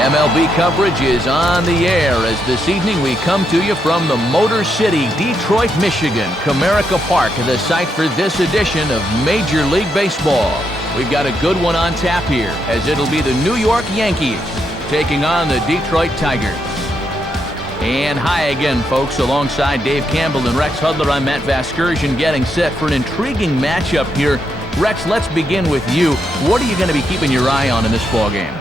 MLB coverage is on the air as this evening we come to you from the Motor City, Detroit, Michigan, Comerica Park, the site for this edition of Major League Baseball. We've got a good one on tap here as it'll be the New York Yankees taking on the Detroit Tigers. And hi again, folks. Alongside Dave Campbell and Rex Hudler, I'm Matt Vasgersian getting set for an intriguing matchup here. Rex, let's begin with you. What are you going to be keeping your eye on in this ballgame?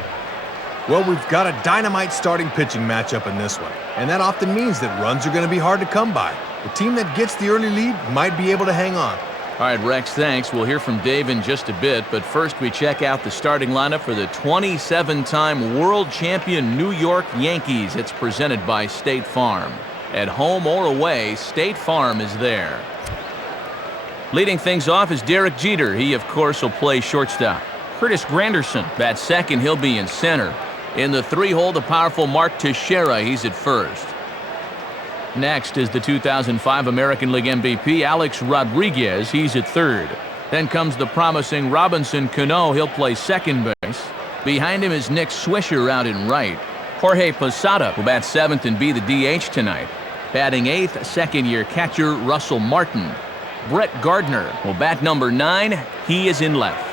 Well, we've got a dynamite starting pitching matchup in this one, and that often means that runs are going to be hard to come by. The team that gets the early lead might be able to hang on. All right, Rex, thanks. We'll hear from Dave in just a bit, but first we check out the starting lineup for the 27-time world champion New York Yankees. It's presented by State Farm. At home or away, State Farm is there. Leading things off is Derek Jeter. He, of course, will play shortstop. Curtis Granderson bats second. He'll be in center. In the three-hole, the powerful Mark Teixeira. He's at first. Next is the 2005 American League MVP, Alex Rodriguez. He's at third. Then comes the promising Robinson Cano. He'll play second base. Behind him is Nick Swisher out in right. Jorge Posada will bat seventh and be the DH tonight. Batting eighth, second-year catcher Russell Martin. Brett Gardner will bat number 9. He is in left.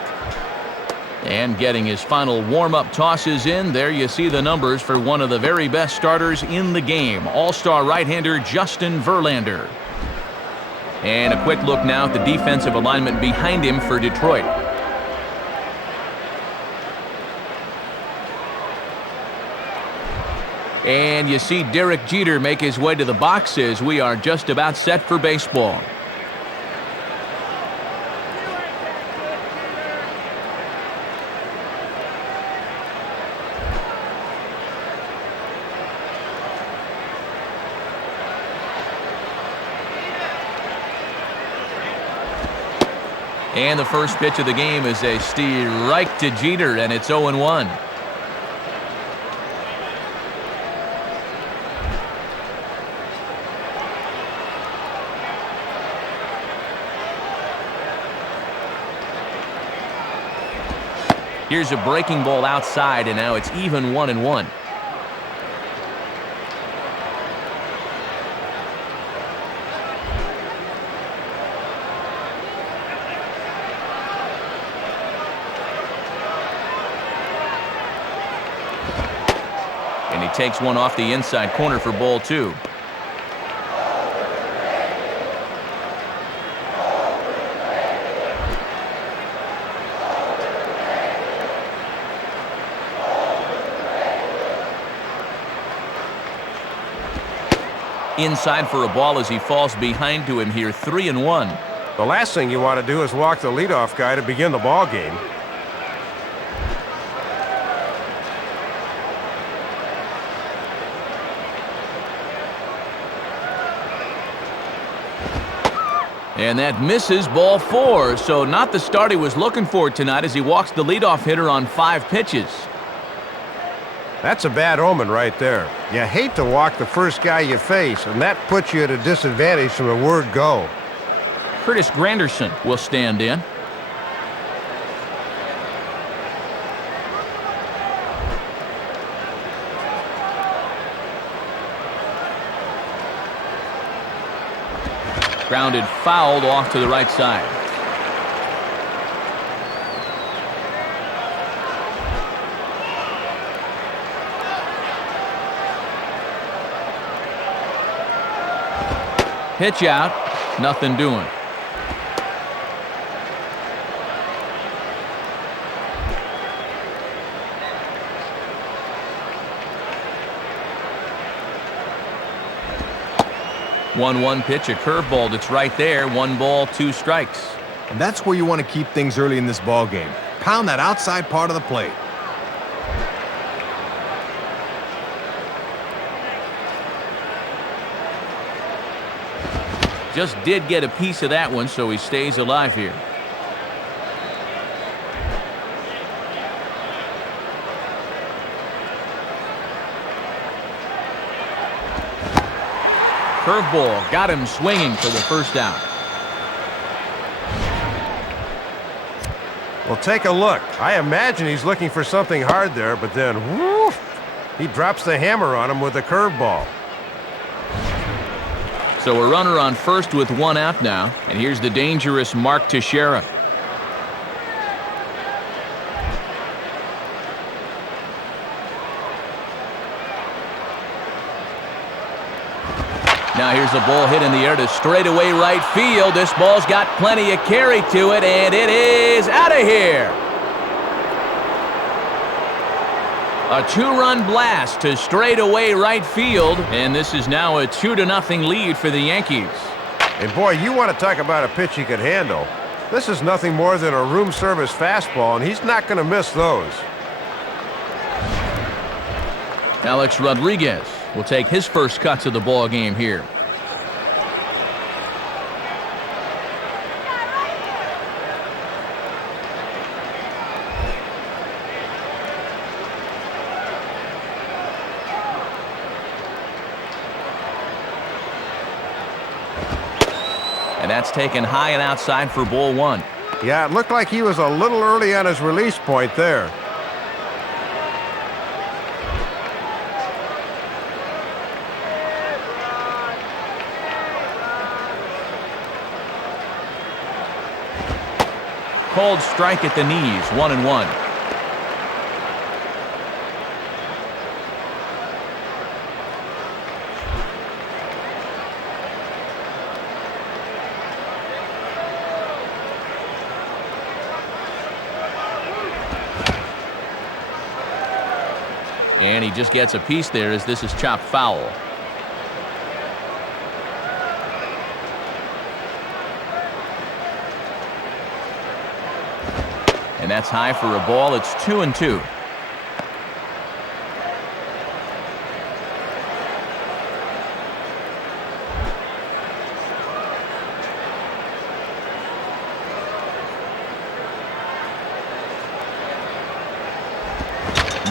And getting his final warm-up tosses in, there you see the numbers for one of the very best starters in the game, all-star right-hander Justin Verlander. And a quick look now at the defensive alignment behind him for Detroit. And you see Derek Jeter make his way to the boxes. We are just about set for baseball. And the first pitch of the game is a strike to Jeter, and it's 0-1. Here's a breaking ball outside, and now it's even 1-1. And he takes one off the inside corner for ball 2. Inside for a ball as he falls behind to him here, 3-1. The last thing you want to do is walk the leadoff guy to begin the ball game. And that misses, ball 4. So not the start he was looking for tonight as he walks the leadoff hitter on 5 pitches. That's a bad omen right there. You hate to walk the first guy you face, and that puts you at a disadvantage from the word go. Curtis Granderson will stand in. Grounded fouled off to the right side. Pitch out, nothing doing. One pitch, a curveball that's right there. 1 ball, 2 strikes. And that's where you want to keep things early in this ball game. Pound that outside part of the plate. Just did get a piece of that one, so he stays alive here. Curveball got him swinging for the first out. Well, take a look. I imagine he's looking for something hard there, but then, woof, He drops the hammer on him with a curveball. So a runner on first with one out now, and here's the dangerous Mark Teixeira. Now here's a ball hit in the air to straightaway right field. This ball's got plenty of carry to it, and it is out of here. A two-run blast to straightaway right field, and this is now a 2-0 lead for the Yankees. And boy, you want to talk about a pitch he could handle. This is nothing more than a room service fastball, and he's not going to miss those. Alex Rodriguez will take his first cuts of the ball game here. And that's taken high and outside for ball one. Yeah, it looked like he was a little early on his release point there. Called strike at the knees, 1-1. And he just gets a piece there as this is chopped foul. And that's high for a ball. It's 2-2.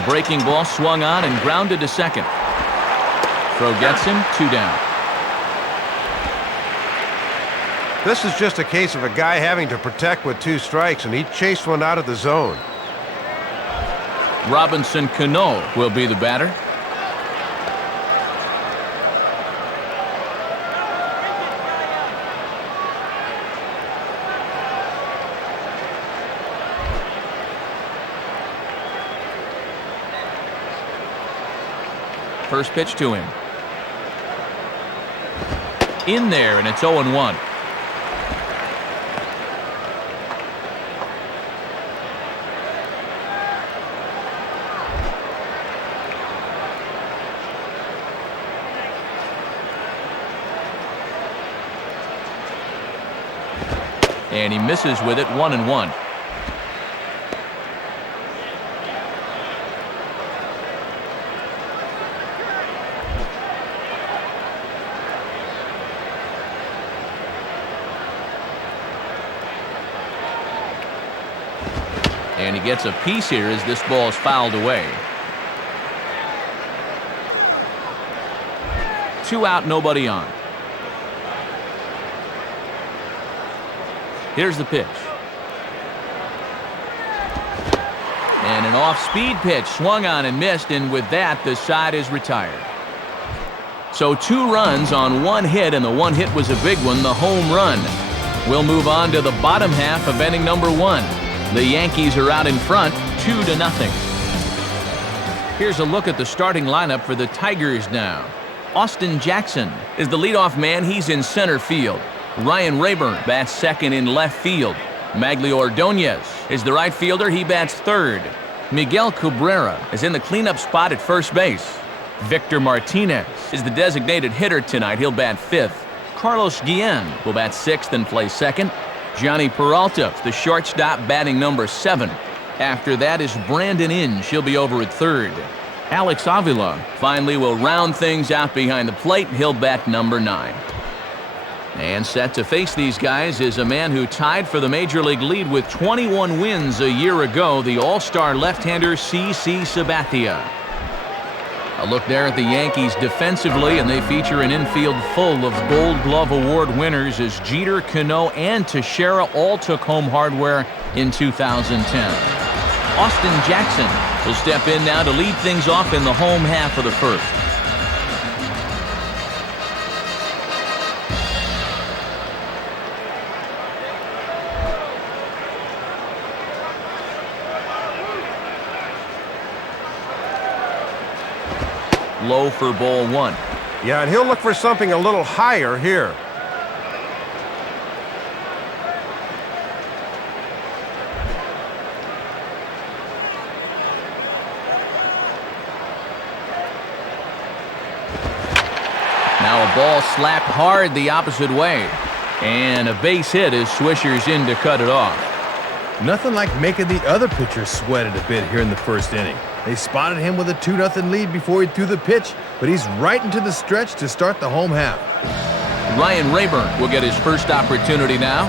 Breaking ball swung on and grounded to second. Throw gets him, 2 down. This is just a case of a guy having to protect with 2 strikes, and he chased one out of the zone. Robinson Cano will be the batter. First pitch to him. In there, and it's 0-1. And he misses with it, 1-1. And he gets a piece here as this ball is fouled away. 2 out, nobody on. Here's the pitch. And an off-speed pitch swung on and missed, and with that, the side is retired. So 2 runs on 1 hit, and the 1 hit was a big one, the home run. We'll move on to the bottom half of inning number 1. The Yankees are out in front, 2-0. Here's a look at the starting lineup for the Tigers now. Austin Jackson is the leadoff man. He's in center field. Ryan Rayburn bats second in left field. Maglio Ordonez is the right fielder. He bats third. Miguel Cabrera is in the cleanup spot at first base. Victor Martinez is the designated hitter tonight. He'll bat fifth. Carlos Guillen will bat sixth and play second. Johnny Peralta, the shortstop, batting number 7. After that is Brandon Inge. He'll be over at third. Alex Avila finally will round things out behind the plate. He'll bat number 9. And set to face these guys is a man who tied for the Major League lead with 21 wins a year ago, the All-Star left-hander CC Sabathia. A look there at the Yankees defensively, and they feature an infield full of Gold Glove Award winners as Jeter, Cano, and Teixeira all took home hardware in 2010. Austin Jackson will step in now to lead things off in the home half of the first. Low for ball one. Yeah, and he'll look for something a little higher here. Now a ball slapped hard the opposite way. And a base hit as Swisher's in to cut it off. Nothing like making the other pitcher sweat it a bit here in the first inning. They spotted him with a 2-0 lead before he threw the pitch, but he's right into the stretch to start the home half. Ryan Rayburn will get his first opportunity now.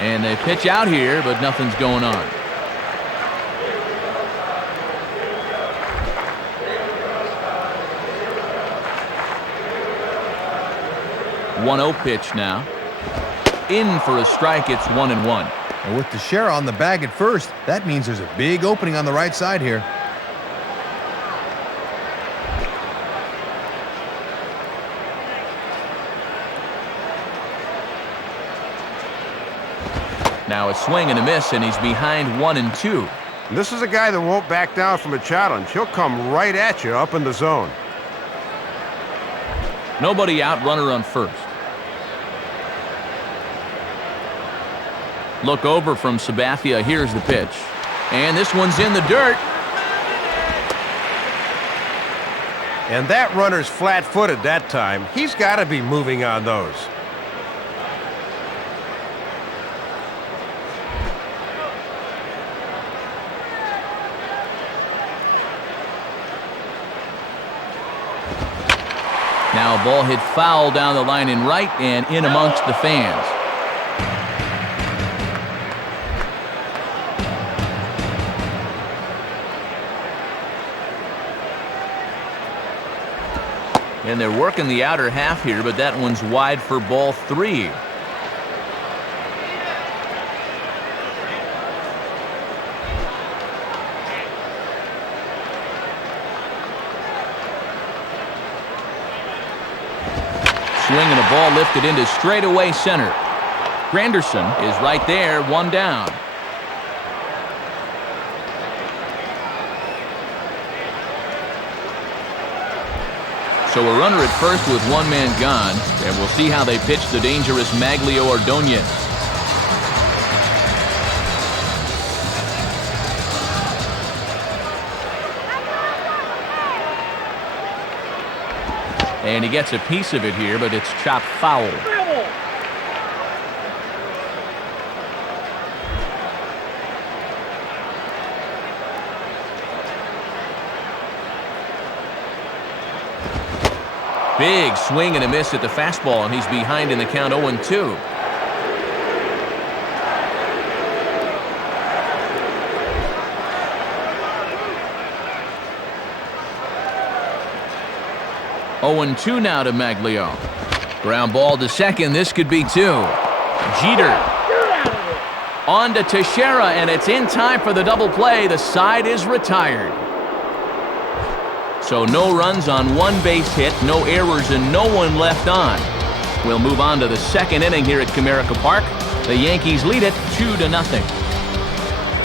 And they pitch out here, but nothing's going on. One-0 pitch now. In for a strike, it's 1-1. And with Teixeira on the bag at first, that means there's a big opening on the right side here. Now a swing and a miss, and he's behind 1-2. This is a guy that won't back down from a challenge. He'll come right at you up in the zone. Nobody out, runner on first. Look over from Sabathia. Here's the pitch. And this one's in the dirt. And that runner's flat-footed that time. He's got to be moving on those. Now a ball hit foul down the line in right and in amongst the fans. And they're working the outer half here, but that one's wide for ball three. Swing and a ball lifted into straightaway center. Granderson is right there, one down. So a runner at first with one man gone, and we'll see how they pitch the dangerous Maglio Ordonez. And he gets a piece of it here, but it's chopped foul. Big swing and a miss at the fastball, and he's behind in the count 0-2. Oh-2 now to Maglio. Ground ball to second. This could be two. Jeter. On to Teixeira, and it's in time for the double play. The side is retired. So no runs on one base hit, no errors, and no one left on. We'll move on to the second inning here at Comerica Park. The Yankees lead it 2-0.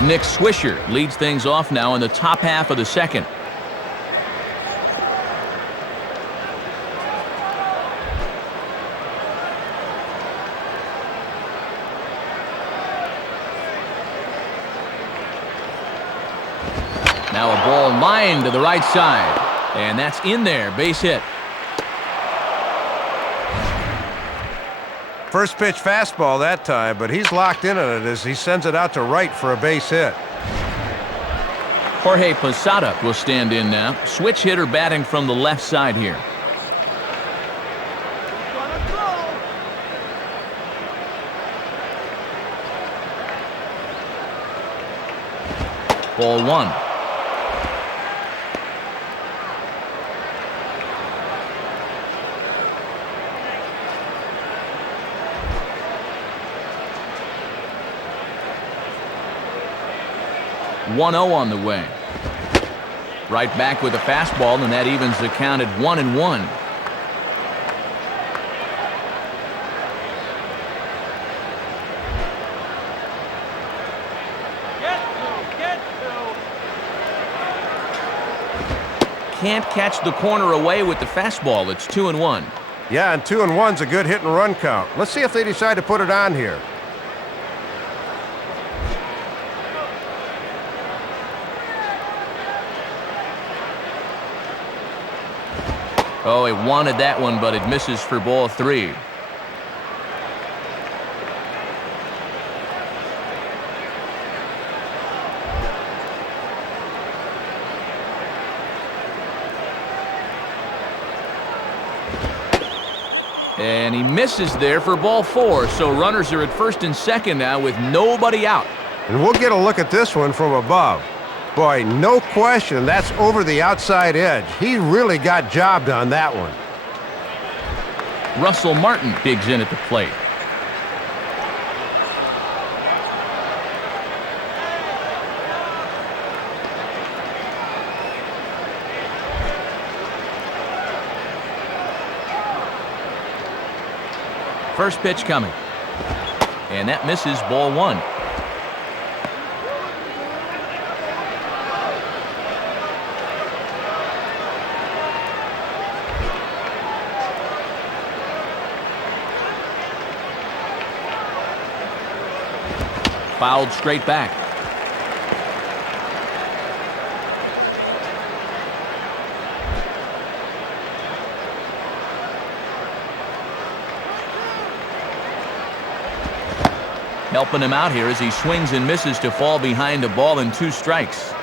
Nick Swisher leads things off now in the top half of the second. Now a ball lined to the right side. And that's in there, base hit. First pitch fastball that time, but he's locked in on it as he sends it out to right for a base hit. Jorge Posada will stand in now. Switch hitter batting from the left side here. Ball one. 1-0 on the way. Right back with a fastball, and that evens the count at 1-1. Can't catch the corner away with the fastball. It's 2-1. Yeah, and 2-1's a good hit and run count. Let's see if they decide to put it on here. Oh, he wanted that one, but it misses for ball 3. And he misses there for ball 4, so runners are at first and second now with nobody out. And we'll get a look at this one from above. Boy, no question, that's over the outside edge. He really got jobbed on that one. Russell Martin digs in at the plate. First pitch coming. And that misses ball 1. Fouled straight back. Helping him out here as he swings and misses to fall behind a ball and 2 strikes.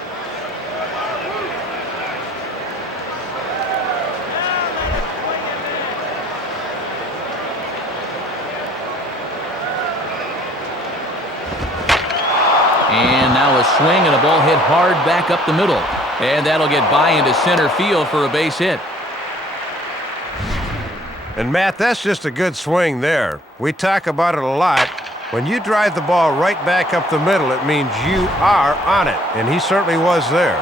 And now a swing and a ball hit hard back up the middle. And that'll get by into center field for a base hit. And Matt, that's just a good swing there. We talk about it a lot. When you drive the ball right back up the middle, it means you are on it, and he certainly was there.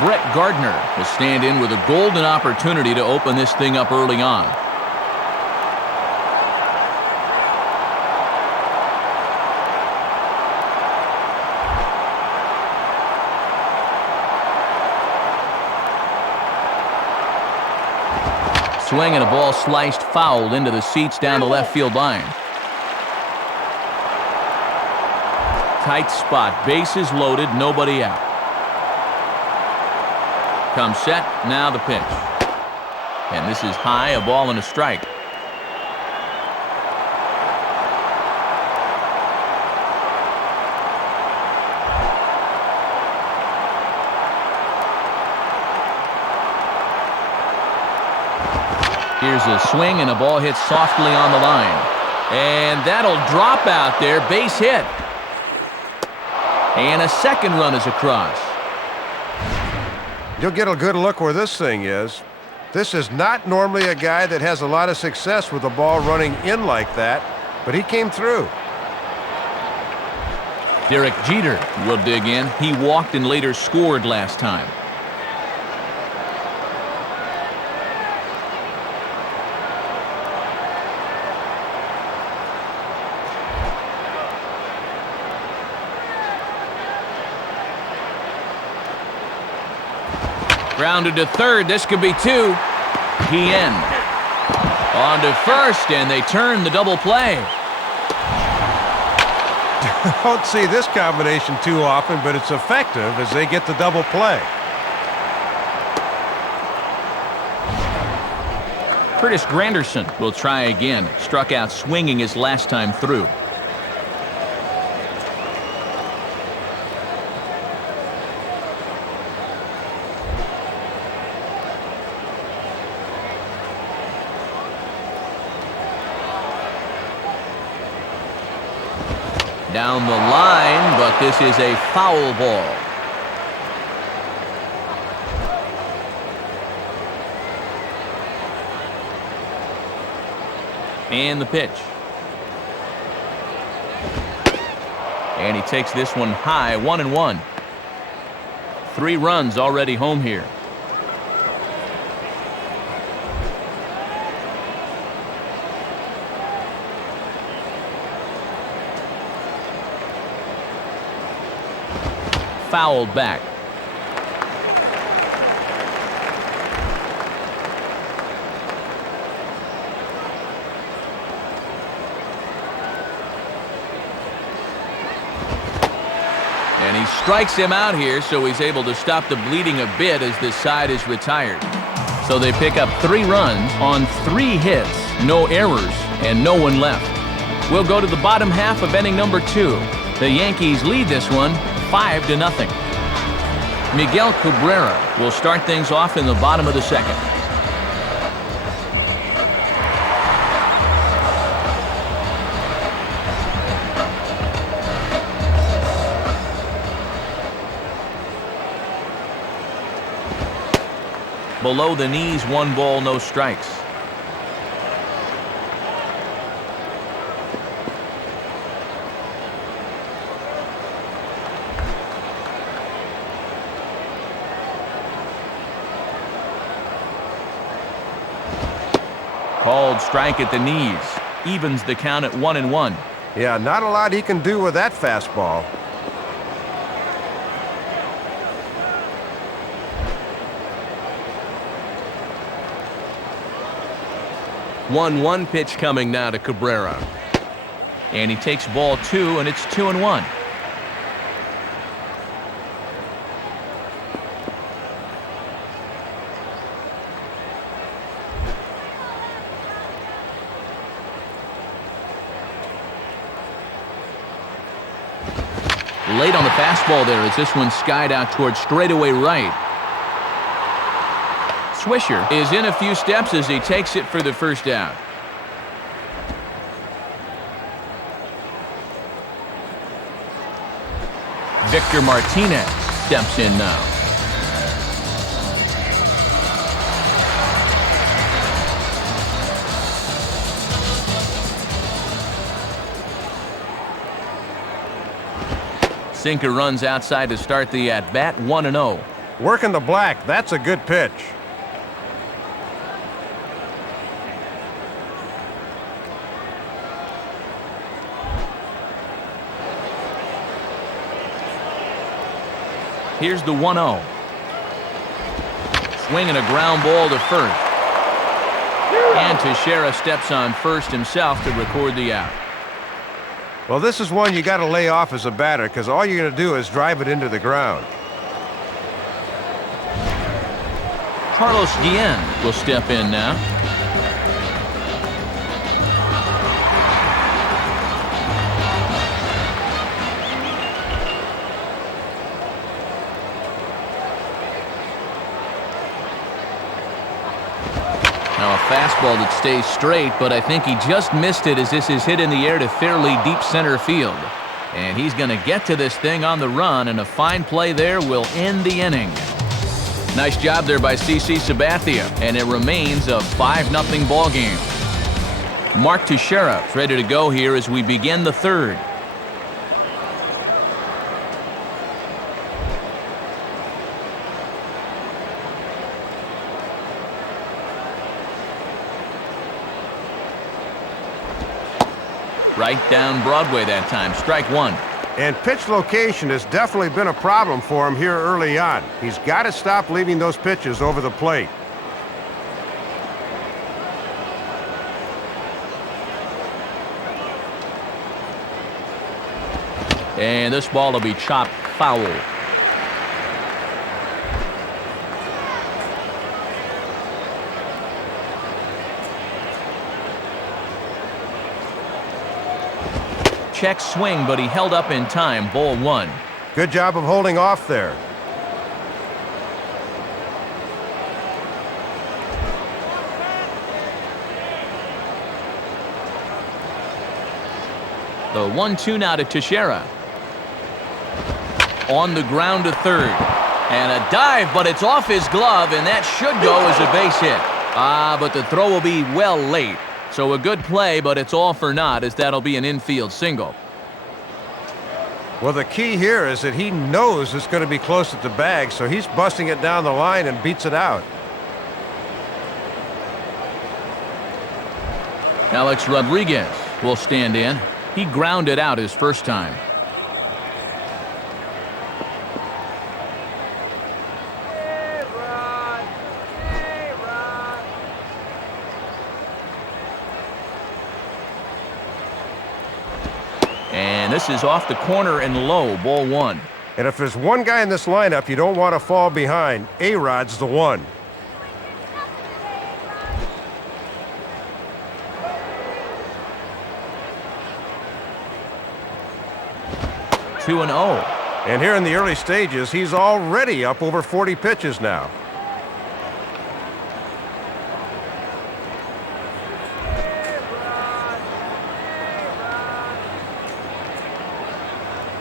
Brett Gardner will stand in with a golden opportunity to open this thing up early on. Swing and a ball sliced foul into the seats down the left field line. Tight spot, bases loaded, nobody out. Comes set, now the pitch. And this is high, a ball and a strike. Here's a swing and a ball hit softly on the line. And that'll drop out there, base hit. And a second run is across. You'll get a good look where this thing is. This is not normally a guy that has a lot of success with the ball running in like that, but he came through. Derek Jeter will dig in. He walked and later scored last time. Grounded to third. This could be 2. He in. On to first, and they turn the double play. Don't see this combination too often, but it's effective as they get the double play. Curtis Granderson will try again. Struck out swinging his last time through. Down the line, but this is a foul ball. And the pitch. And he takes this one high, 1-1. 3 runs already home here. Fouled back. And he strikes him out here, so he's able to stop the bleeding a bit as this side is retired. So they pick up 3 runs on 3 hits, no errors, and no one left. We'll go to the bottom half of inning number 2. The Yankees lead this one 5-0. Miguel Cabrera will start things off in the bottom of the second. Below the knees, 1 ball, no strikes. Called strike at the knees. Evens the count at 1-1. Yeah, not a lot he can do with that fastball. One pitch coming now to Cabrera. And he takes ball 2, and it's 2-1. Late on the fastball there as this one skied out towards straightaway right. Swisher is in a few steps as he takes it for the first out. Victor Martinez steps in now. Sinker runs outside to start the at-bat, 1-0. Working the black, that's a good pitch. Here's the 1-0. Swinging a ground ball to first. And Teixeira steps on first himself to record the out. Well, this is one you got to lay off as a batter because all you're going to do is drive it into the ground. Carlos Guillen will step in now. Now a fastball that stays straight, but I think he just missed it as this is hit in the air to fairly deep center field. And he's going to get to this thing on the run, and a fine play there will end the inning. Nice job there by CC Sabathia, and it remains a 5-0 ball game. Mark Teixeira is ready to go here as we begin the third. Right down Broadway that time, strike 1. And pitch location has definitely been a problem for him here early on. He's got to stop leaving those pitches over the plate. And this ball will be chopped foul. Check swing, but he held up in time. Ball 1. Good job of holding off there. The 1-2 now to Teixeira. On the ground to third. And a dive, but it's off his glove, and that should go as a base hit. But the throw will be well late. So a good play, but it's all for naught as that'll be an infield single. Well, the key here is that he knows it's going to be close at the bag, so he's busting it down the line and beats it out. Alex Rodriguez will stand in. He grounded out his first time. And this is off the corner and low, ball one. And if there's one guy in this lineup you don't want to fall behind, A-Rod's the one. Two and 0. And here in the early stages, he's already up over 40 pitches now.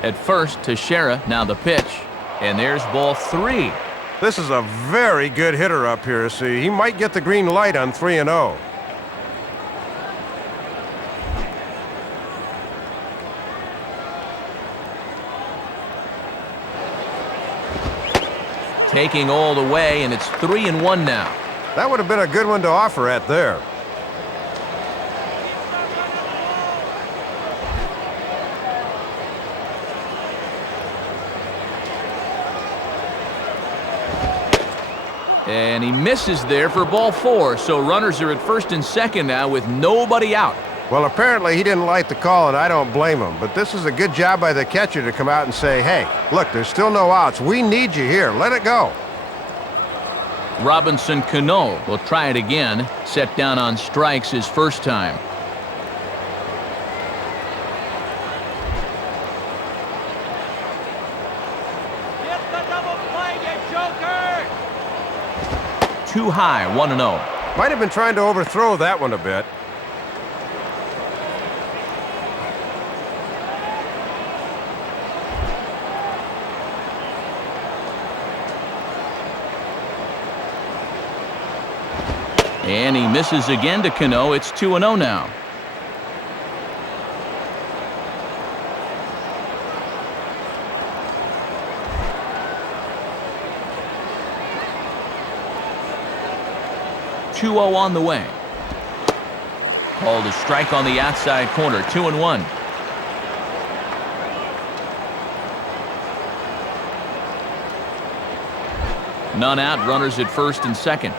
At first, Teixeira, now the pitch. And there's ball 3. This is a very good hitter up here, so he might get the green light on 3-0. Taking all the way, and it's 3-1 now. That would have been a good one to offer at there. And he misses there for ball 4, so runners are at first and second now with nobody out. Well, apparently he didn't like the call, and I don't blame him. But this is a good job by the catcher to come out and say, hey, look, there's still no outs. We need you here. Let it go. Robinson Cano will try it again. Set down on strikes his first time. Get the double play, you joker! Too high, 1-0. Might have been trying to overthrow that one a bit. And he misses again to Cano. It's 2-0 now. .2-0 on the way. Called a strike on the outside corner. 2-1. None out. Runners at first and second.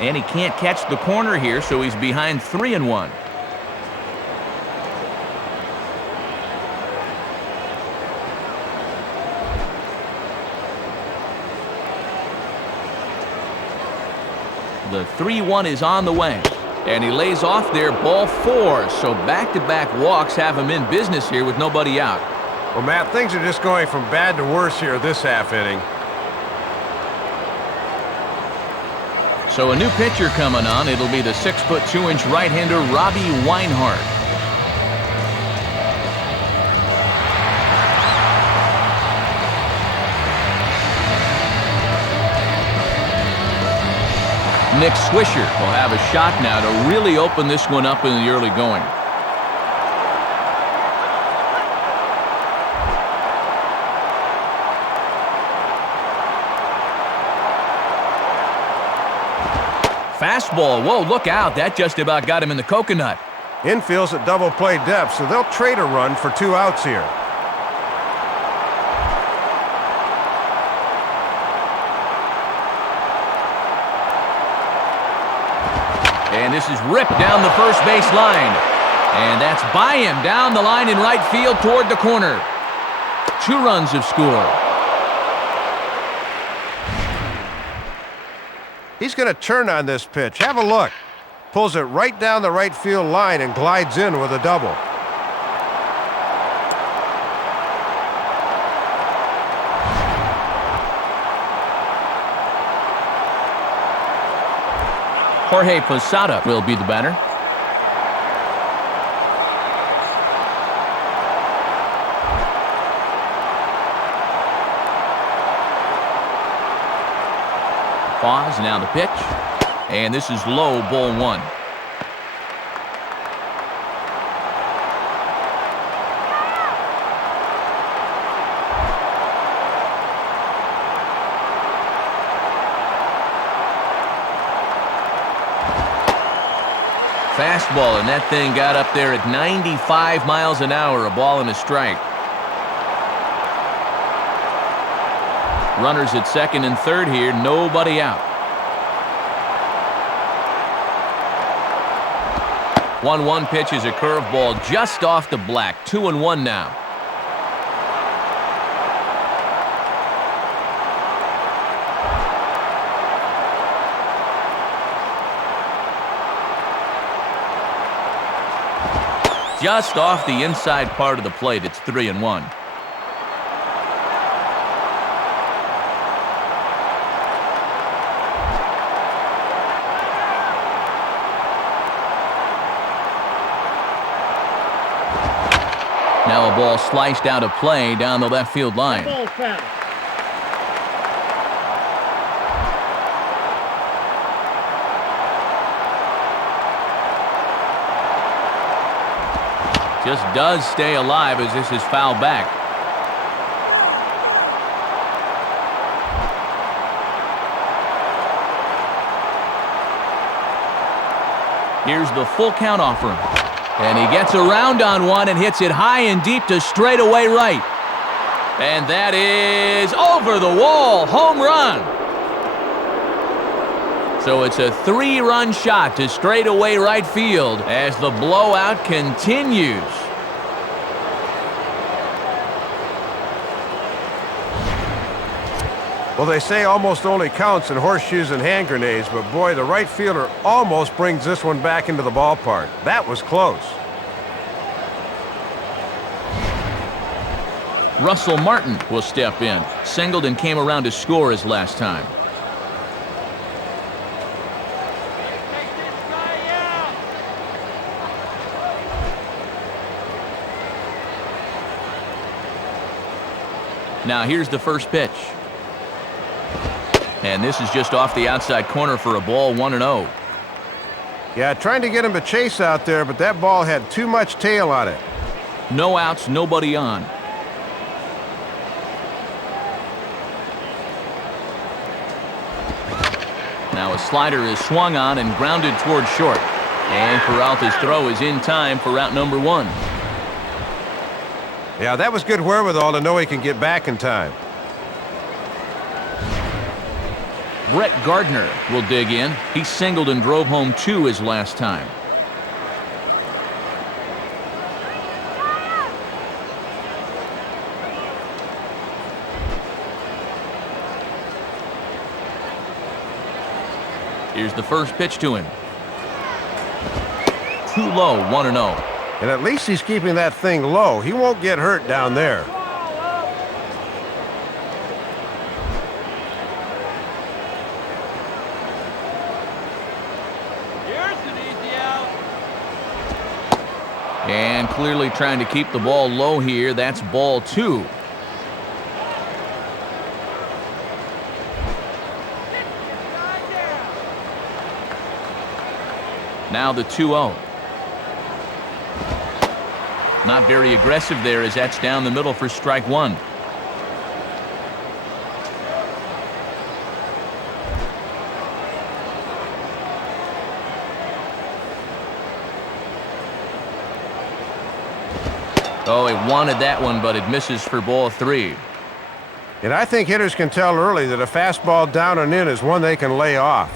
And he can't catch the corner here, so he's behind 3-1. The 3-1 is on the way. And he lays off there, ball 4. So back-to-back walks have him in business here with nobody out. Well, Matt, things are just going from bad to worse here this half inning. So a new pitcher coming on. It'll be the 6'2" right-hander Robbie Weinhardt. Nick Swisher will have a shot now to really open this one up in the early going. Fastball. Whoa, look out. That just about got him in the coconut. Infield's at double play depth, so they'll trade a run for 2 outs here. And this is ripped down the first base line. And that's by him down the line in right field toward the corner. 2 runs have scored. He's going to turn on this pitch. Have a look. Pulls it right down the right field line and glides in with a double. Jorge Posada will be the batter. Pause, now the pitch. And this is low, ball 1. Fastball, and that thing got up there at 95 miles an hour, a ball and a strike. Runners at second and third here, nobody out. 1-1 pitch is a curveball just off the black. 2-1 now. Just off the inside part of the plate. It's 3-1. Now a ball sliced out of play down the left field line. Ball foul. Just does stay alive as this is fouled back. Here's the full count offering. And he gets around on one and hits it high and deep to straightaway right. And that is over the wall. Home run. So it's a 3-run shot to straightaway right field as the blowout continues. Well, they say almost only counts in horseshoes and hand grenades, but boy, the right fielder almost brings this one back into the ballpark. That was close. Russell Martin will step in. Singled and came around to score his last time. Take this guy out. Now here's the first pitch. And this is just off the outside corner for a ball, 1-0. Yeah, trying to get him to chase out there, but that ball had too much tail on it. No outs, nobody on. Now a slider is swung on and grounded toward short. And Peralta's throw is in time for route number 1. Yeah, that was good wherewithal to know he can get back in time. Brett Gardner will dig in. He singled and drove home 2 his last time. Here's the first pitch to him. Too low, 1-0. And at least he's keeping that thing low. He won't get hurt down there. And clearly trying to keep the ball low here. That's ball 2. Now the 2-0. Not very aggressive there as that's down the middle for strike 1. Oh, he wanted that one, but it misses for ball 3. And I think hitters can tell early that a fastball down and in is one they can lay off.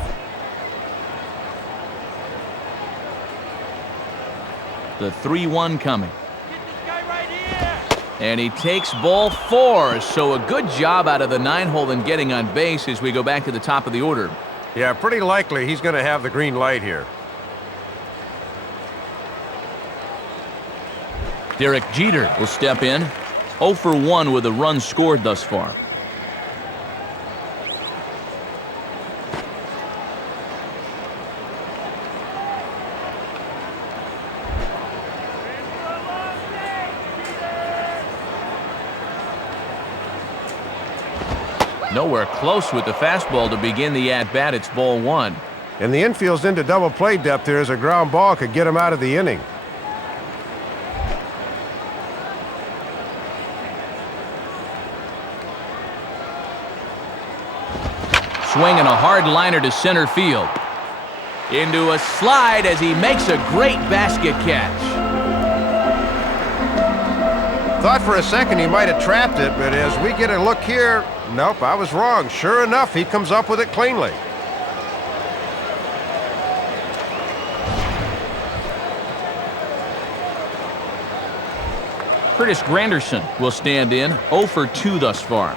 The 3-1 coming. Get this guy right here. And he takes ball 4. So a good job out of the 9-hole in getting on base as we go back to the top of the order. Yeah, pretty likely he's going to have the green light here. Derek Jeter will step in. 0 for 1 with a run scored thus far. Nowhere close with the fastball to begin the at-bat. It's ball 1. And the infield's into double play depth here as a ground ball could get him out of the inning. Swinging a hard liner to center field. Into a slide as he makes a great basket catch. Thought for a second he might have trapped it, but as we get a look here, nope, I was wrong. Sure enough, he comes up with it cleanly. Curtis Granderson will stand in, 0 for 2 thus far.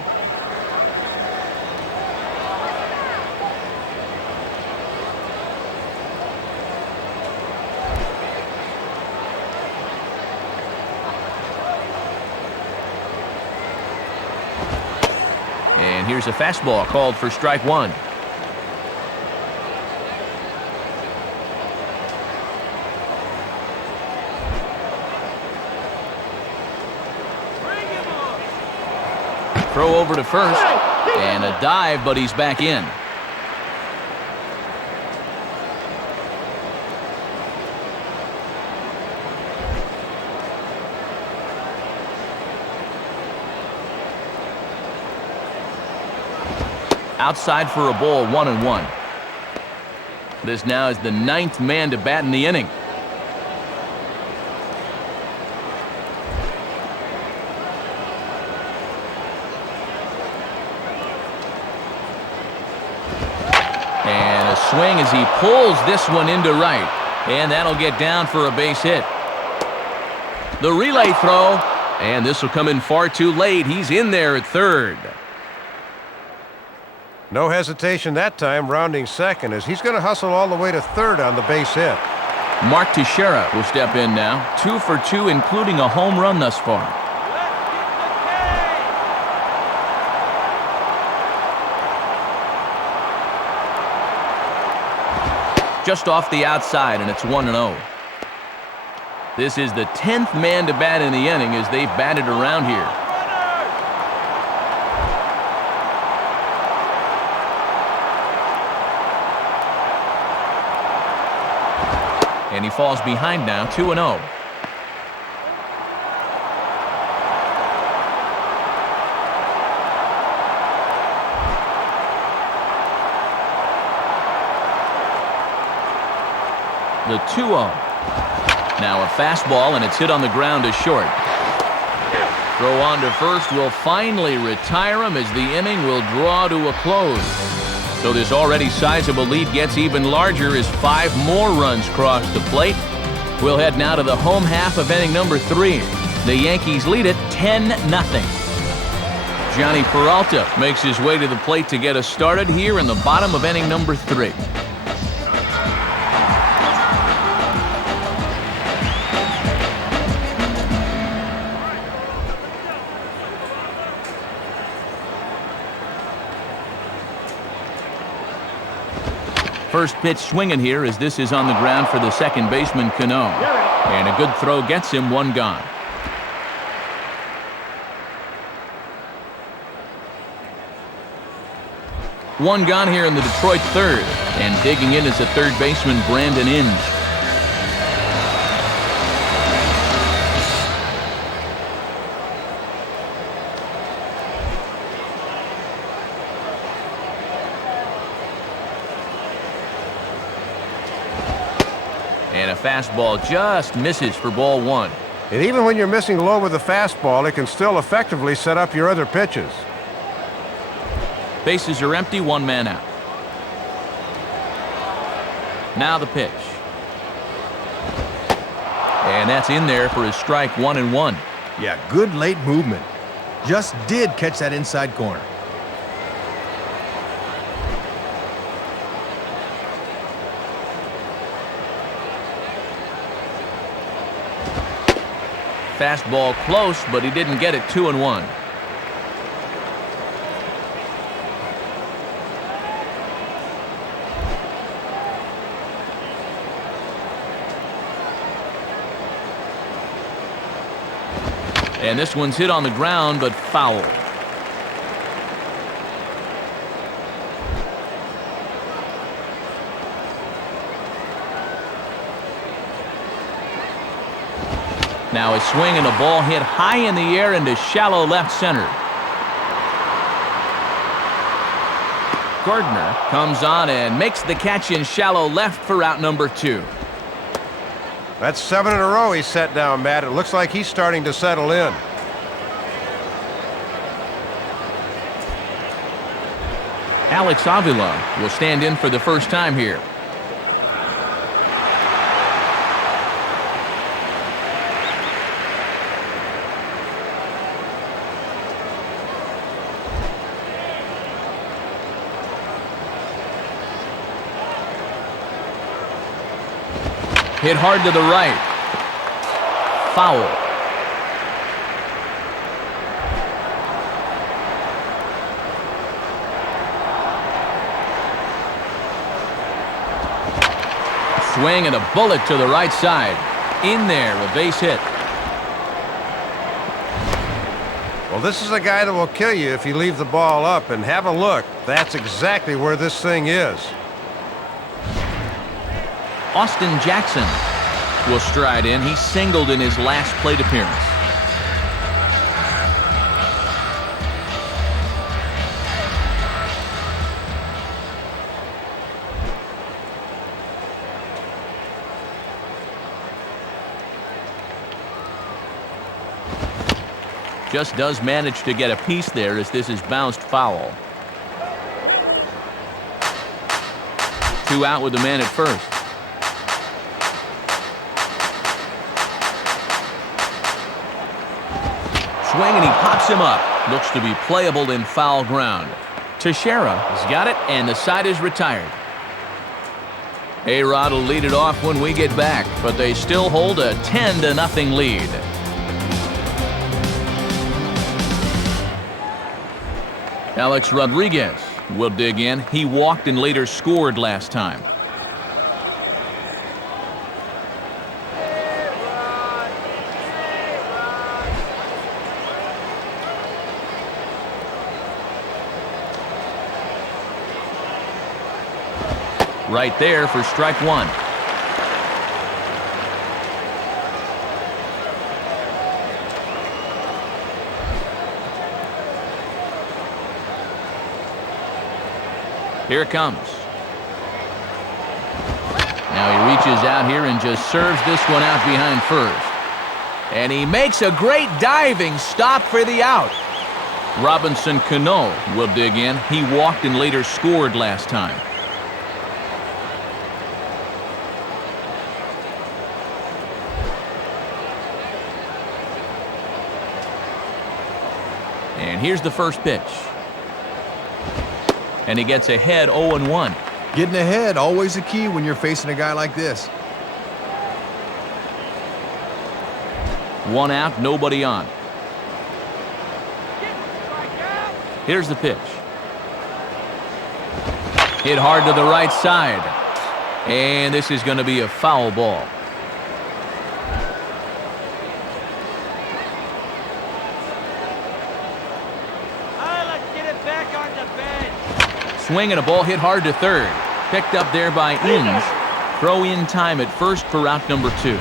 And here's a fastball called for strike one. Throw over to first, and a dive, but he's back in. Outside for a ball, 1-1. This now is the 9th man to bat in the inning. And a swing as he pulls this one into right. And that'll get down for a base hit. The relay throw, and this will come in far too late. He's in there at third. No hesitation that time, rounding second, as he's going to hustle all the way to third on the base hit. Mark Teixeira will step in now, 2 for 2, including a home run thus far. Just off the outside, and it's 1-0. This is the 10th man to bat in the inning as they've batted around here. And he falls behind now, 2-0. The 2-0. Now a fastball, and it's hit on the ground to short. Throw on to first will finally retire him as the inning will draw to a close. So this already sizable lead gets even larger as 5 more runs cross the plate. We'll head now to the home half of inning number 3. The Yankees lead it 10-0. Johnny Peralta makes his way to the plate to get us started here in the bottom of inning number 3. First pitch swinging here as this is on the ground for the second baseman, Cano. And a good throw gets him, 1 gone. One gone here in the Detroit third. And digging in is the third baseman, Brandon Inge. And a fastball just misses for ball 1. And even when you're missing low with a fastball, it can still effectively set up your other pitches. Bases are empty, 1 man out. Now the pitch. And that's in there for his strike, 1-1. Yeah, good late movement. Just did catch that inside corner. Fastball close, but he didn't get it, 2-1. And this one's hit on the ground, but foul. Now a swing and a ball hit high in the air into shallow left center. Gardner comes on and makes the catch in shallow left for out number 2. That's 7 in a row he's set down, Matt. It looks like he's starting to settle in. Alex Avila will stand in for the first time here. Hit hard to the right. Foul. Swing and a bullet to the right side. In there, a base hit. Well, this is a guy that will kill you if you leave the ball up, and have a look. That's exactly where this thing is. Austin Jackson will stride in. He singled in his last plate appearance. Just does manage to get a piece there as this is bounced foul. 2 out with the man at first. Swing and he pops him up. Looks to be playable in foul ground. Teixeira has got it and the side is retired. A-Rod will lead it off when we get back, but they still hold a 10-0 lead. Alex Rodriguez will dig in. He walked and later scored last time. Right there for strike 1. Here it comes. Now he reaches out here and just serves this one out behind first. And he makes a great diving stop for the out. Robinson Cano will dig in. He walked and later scored last time. And here's the first pitch. And he gets ahead 0-1. Getting ahead, always a key when you're facing a guy like this. 1 out, nobody on. Here's the pitch. Hit hard to the right side. And this is going to be a foul ball. Swing and a ball hit hard to third. Picked up there by Inge. Throw in time at first for out number 2.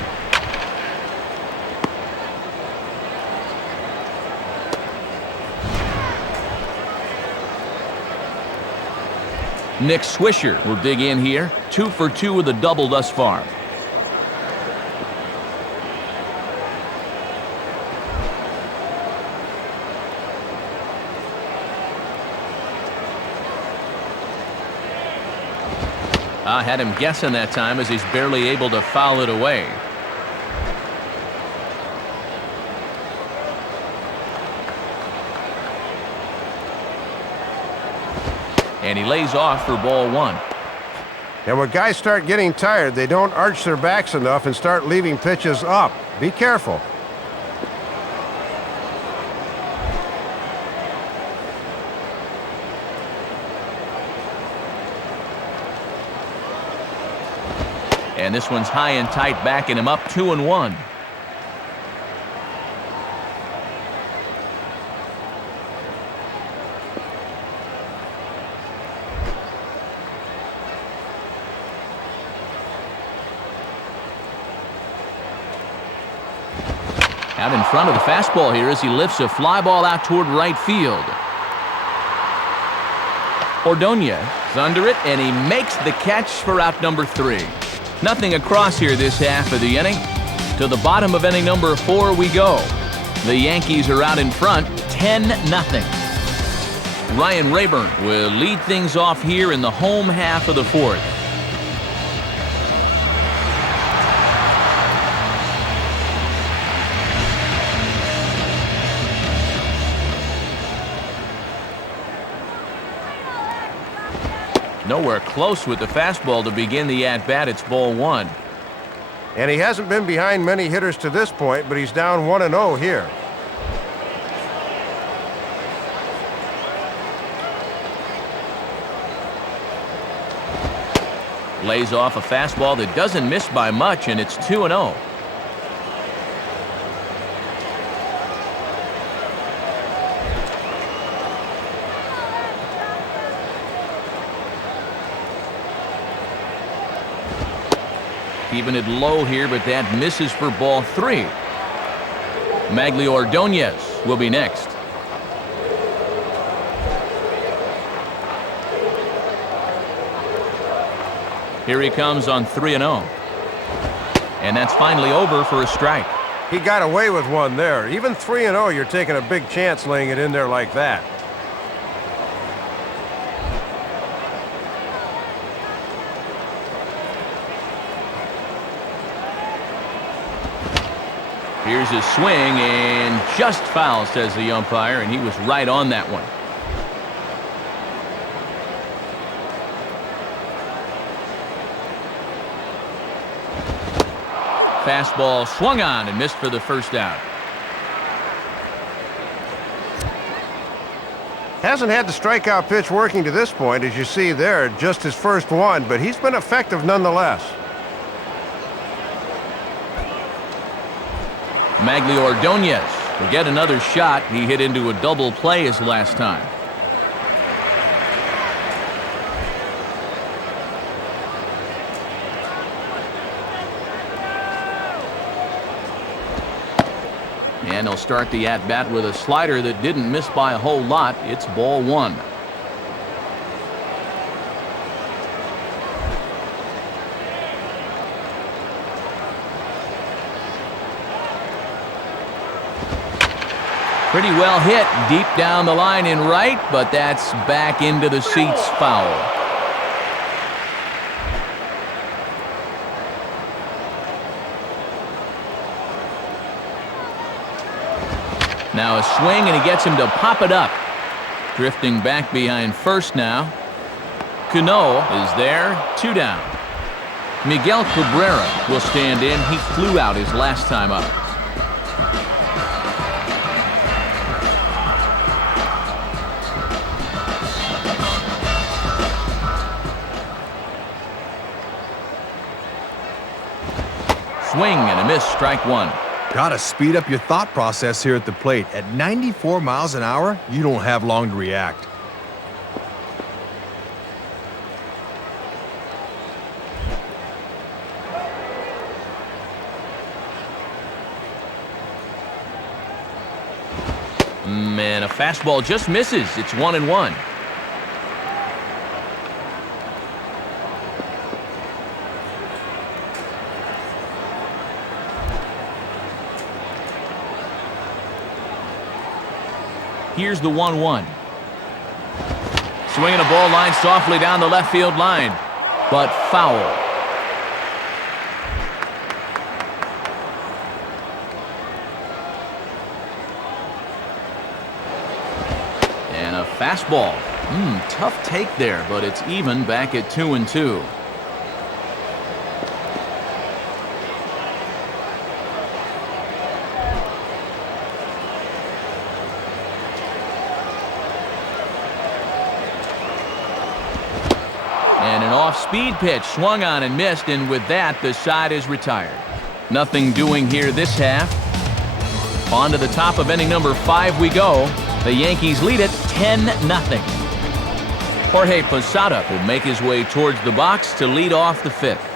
Nick Swisher will dig in here. 2 for 2 with a double thus far. I had him guessing that time as he's barely able to foul it away. And he lays off for ball 1. And when guys start getting tired, they don't arch their backs enough and start leaving pitches up. Be careful. And this one's high and tight, backing him up 2-1. Out in front of the fastball here as he lifts a fly ball out toward right field. Ordonez is under it, and he makes the catch for out number 3. Nothing across here this half of the inning. To the bottom of inning number 4 we go. The Yankees are out in front, 10-0. Ryan Rayburn will lead things off here in the home half of the 4th. Nowhere close with the fastball to begin the at-bat. It's ball 1. And he hasn't been behind many hitters to this point, but he's down 1-0 here. Lays off a fastball that doesn't miss by much, and it's 2-0. Keeping it low here, but that misses for ball 3. Ordonez will be next. Here he comes on 3-0. And that's finally over for a strike. He got away with one there. Even 3-0, you're taking a big chance laying it in there like that. Here's his swing, and just foul, says the umpire, and he was right on that one. Fastball swung on and missed for the first out. Hasn't had the strikeout pitch working to this point, as you see there, just his first one, but he's been effective nonetheless. Ordonez will get another shot. He hit into a double play his last time. And he'll start the at-bat with a slider that didn't miss by a whole lot. It's ball 1. Pretty well hit deep down the line in right, but that's back into the seats, foul. Now a swing, and he gets him to pop it up. Drifting back behind first now. Cano is there, 2 down. Miguel Cabrera will stand in. He flew out his last time up. Swing and a miss, strike 1. Gotta speed up your thought process here at the plate. At 94 miles an hour, you don't have long to react. And a fastball just misses. It's 1-1. Here's the 1-1. Swinging a ball line softly down the left field line, but foul. And a fastball. Tough take there, but it's even back at 2-2. Off-speed pitch swung on and missed, and with that, the side is retired. Nothing doing here this half. On to the top of inning number 5 we go. The Yankees lead it 10-0. Jorge Posada will make his way towards the box to lead off the 5th.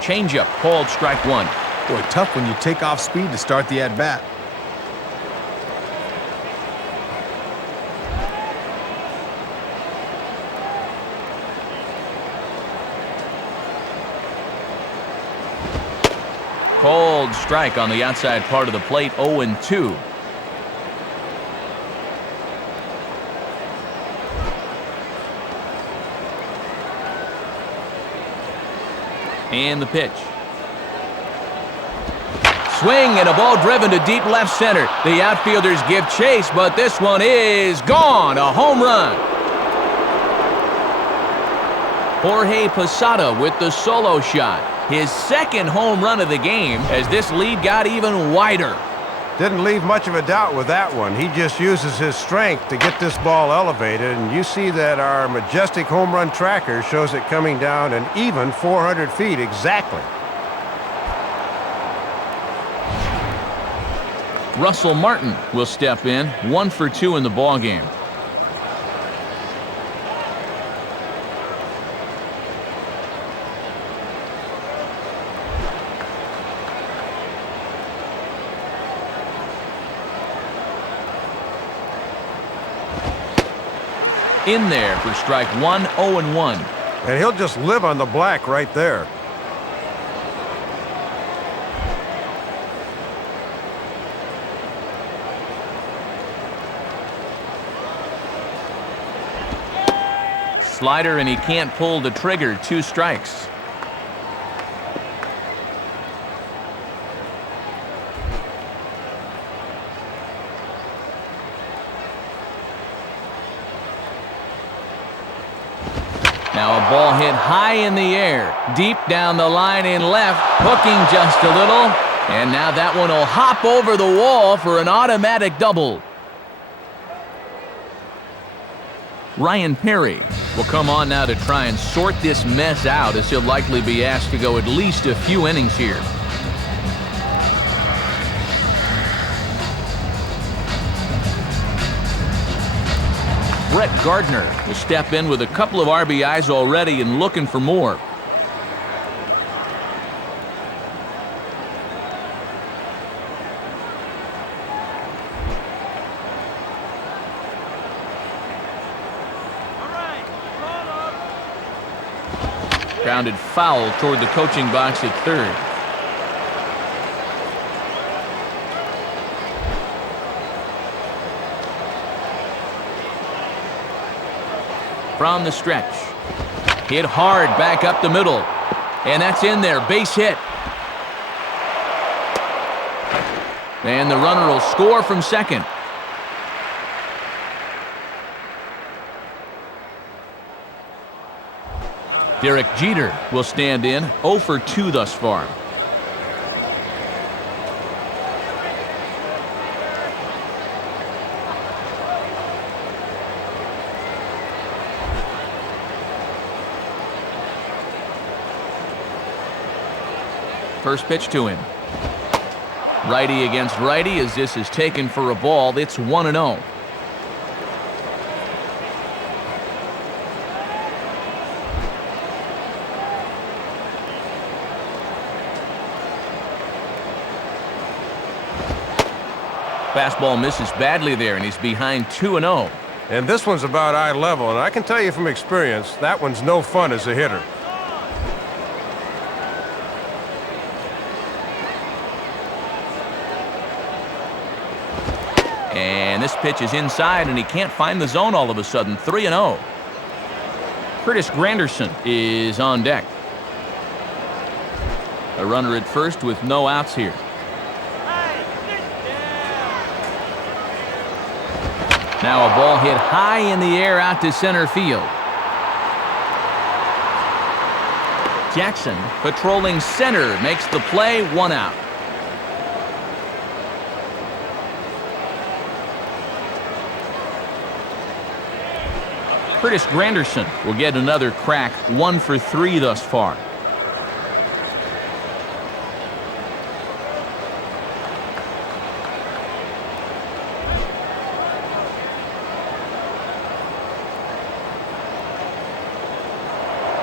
Changeup called strike one. Boy, tough when you take off speed to start the at-bat. Called strike on the outside part of the plate, 0-2. And the pitch. Swing and a ball driven to deep left center. The outfielders give chase, but this one is gone. A home run. Jorge Posada with the solo shot. His second home run of the game as this lead got even wider. Didn't leave much of a doubt with that one. He just uses his strength to get this ball elevated, and you see that our majestic home run tracker shows it coming down an even 400 feet exactly. Russell Martin will step in, 1 for 2 in the ballgame. In there for strike one, 0-1. And he'll just live on the black right there. Slider, and he can't pull the trigger. 2 strikes. Now a ball hit high in the air, deep down the line in left, hooking just a little, and now that one will hop over the wall for an automatic double. Ryan Perry will come on now to try and sort this mess out, as he'll likely be asked to go at least a few innings here. Brett Gardner will step in with a couple of RBIs already and looking for more. Grounded foul toward the coaching box at third. From the stretch. Hit hard back up the middle. And that's in there. Base hit. And the runner will score from second. Derek Jeter will stand in, 0 for 2 thus far. First pitch to him. Righty against righty as this is taken for a ball. It's 1-0. Fastball misses badly there, and he's behind 2-0. And this one's about eye level, and I can tell you from experience, that one's no fun as a hitter. And this pitch is inside, and he can't find the zone all of a sudden. 3-0. Curtis Granderson is on deck. A runner at first with no outs here. Now a ball hit high in the air out to center field. Jackson, patrolling center, makes the play, 1 out. Curtis Granderson will get another crack, 1 for 3 thus far.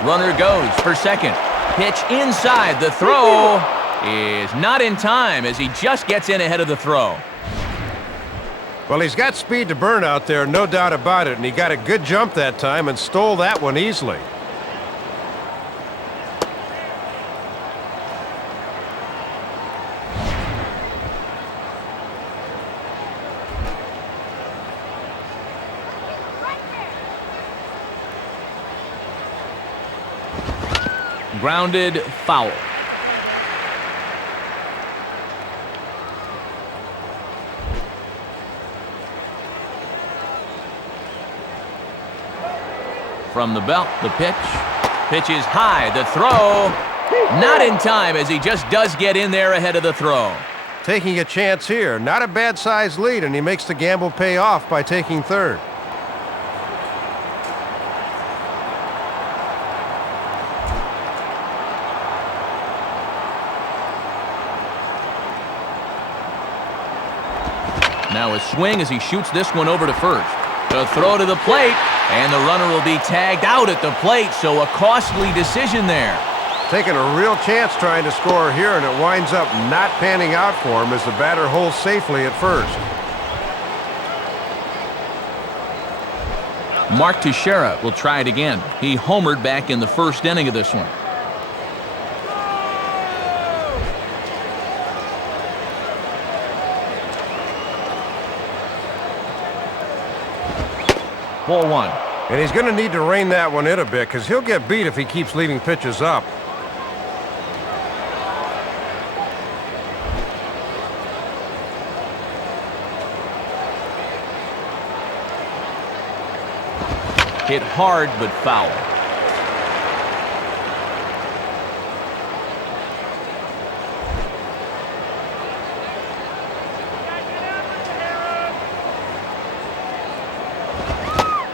Runner goes for second. Pitch inside. The throw is not in time as he just gets in ahead of the throw. Well, he's got speed to burn out there, no doubt about it, and he got a good jump that time and stole that one easily. Grounded, foul. From the belt, the pitch. Pitch is high, the throw. Not in time as he just does get in there ahead of the throw. Taking a chance here. Not a bad size lead, and he makes the gamble pay off by taking third. Now a swing as he shoots this one over to first. The throw to the plate, and the runner will be tagged out at the plate, so a costly decision there. Taking a real chance trying to score here, and it winds up not panning out for him as the batter holds safely at first. Mark Teixeira will try it again. He homered back in the first inning of this one. Ball one. And he's going to need to rein that one in a bit because he'll get beat if he keeps leaving pitches up. Hit hard but foul.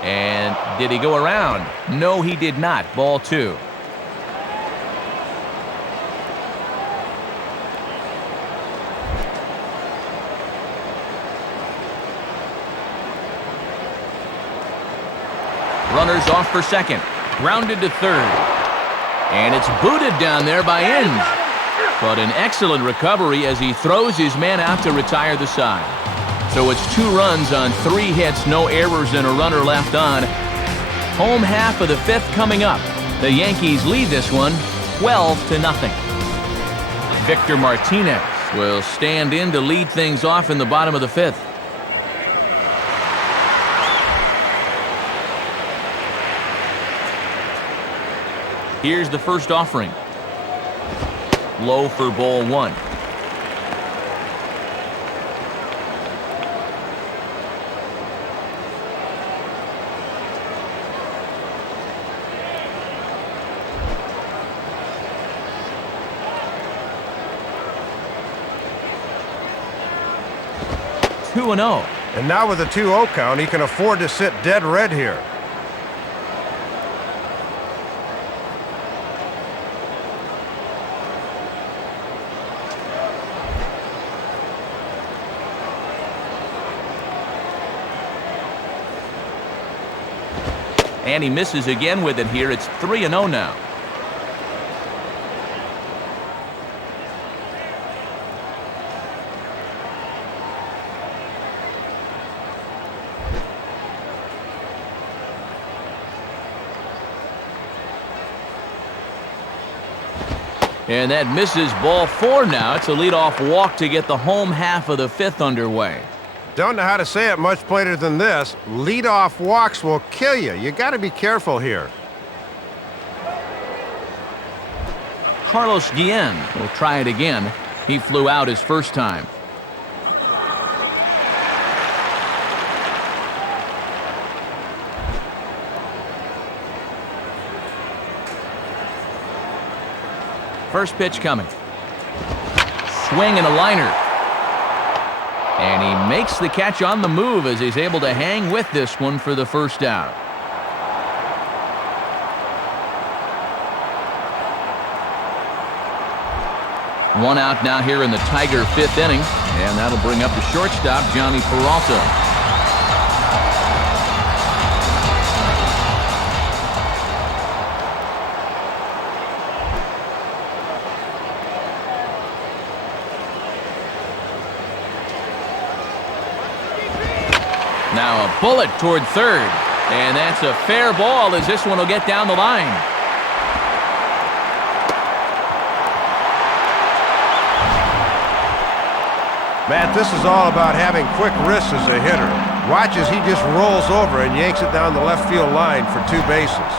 And did he go around? No, he did not. Ball two. Runners off for second. Grounded to third. And it's booted down there by Inge. But an excellent recovery as he throws his man out to retire the side. So it's 2 runs on 3 hits, no errors, and a runner left on. Home half of the 5th coming up. The Yankees lead this one 12-0. Victor Martinez will stand in to lead things off in the bottom of the 5th. Here's the first offering. Low for ball one. Two and 0. And now with a 2-0 count, he can afford to sit dead red here. And he misses again with it here. It's 3-0 now. And that misses. Ball 4 now. It's a leadoff walk to get the home half of the 5th underway. Don't know how to say it much plainer than this. Leadoff walks will kill you. You got to be careful here. Carlos Guillen will try it again. He flew out his first time. First pitch coming. Swing and a liner. And he makes the catch on the move as he's able to hang with this one for the first out. One out now here in the Tiger 5th inning, and that'll bring up the shortstop, Johnny Peralta. Now a bullet toward third. And that's a fair ball as this one will get down the line. Matt, this is all about having quick wrists as a hitter. Watch as he just rolls over and yanks it down the left field line for 2 bases.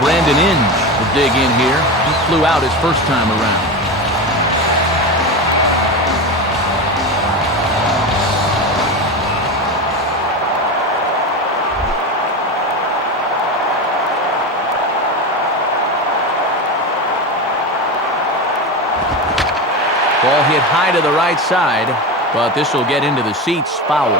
Brandon Inge will dig in here. He flew out his first time around. Ball hit high to the right side, but this will get into the seats foul.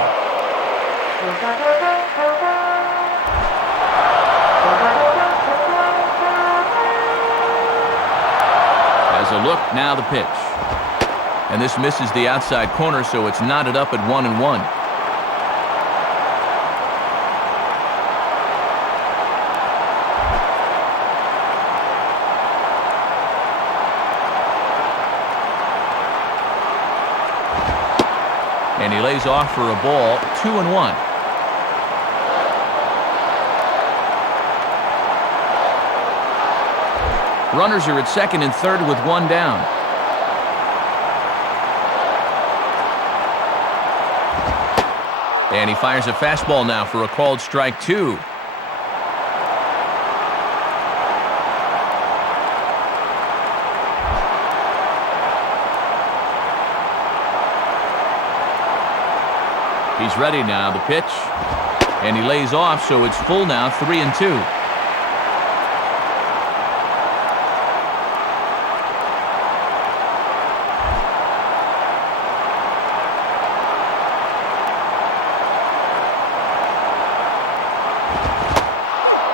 As a look, now the pitch. And this misses the outside corner, so it's knotted up at 1-1. And he lays off for a ball, 2-1. Runners are at second and third with 1 down. And he fires a fastball now for a called strike 2. He's ready now, the pitch. And he lays off, so it's full now, 3-2.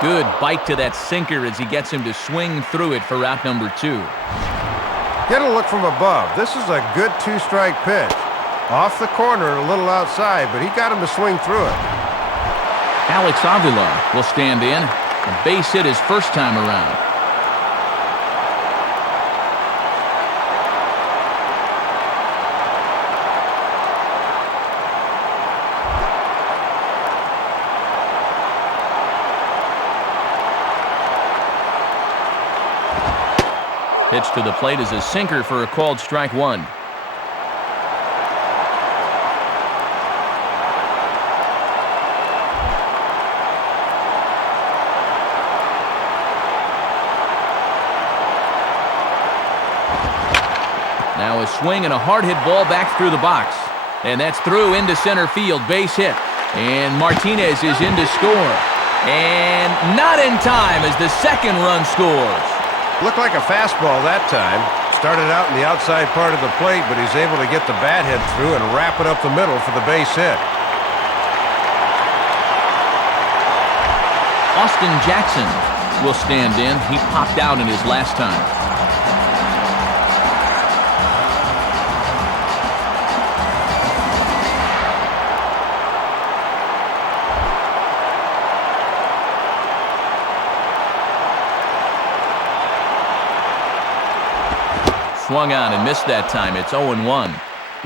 Good bite to that sinker as he gets him to swing through it for out number 2. Get a look from above. This is a good 2-strike pitch. Off the corner, a little outside, but he got him to swing through it. Alex Avila will stand in. A base hit his first time around. Pitch to the plate is a sinker for a called strike 1. Now a swing and a hard hit ball back through the box. And that's through into center field, base hit. And Martinez is in to score. And not in time as the second run scores. Looked like a fastball that time. Started out in the outside part of the plate, but he's able to get the bat head through and wrap it up the middle for the base hit. Austin Jackson will stand in. He popped out in his last time. Swung on and missed that time. It's 0-1.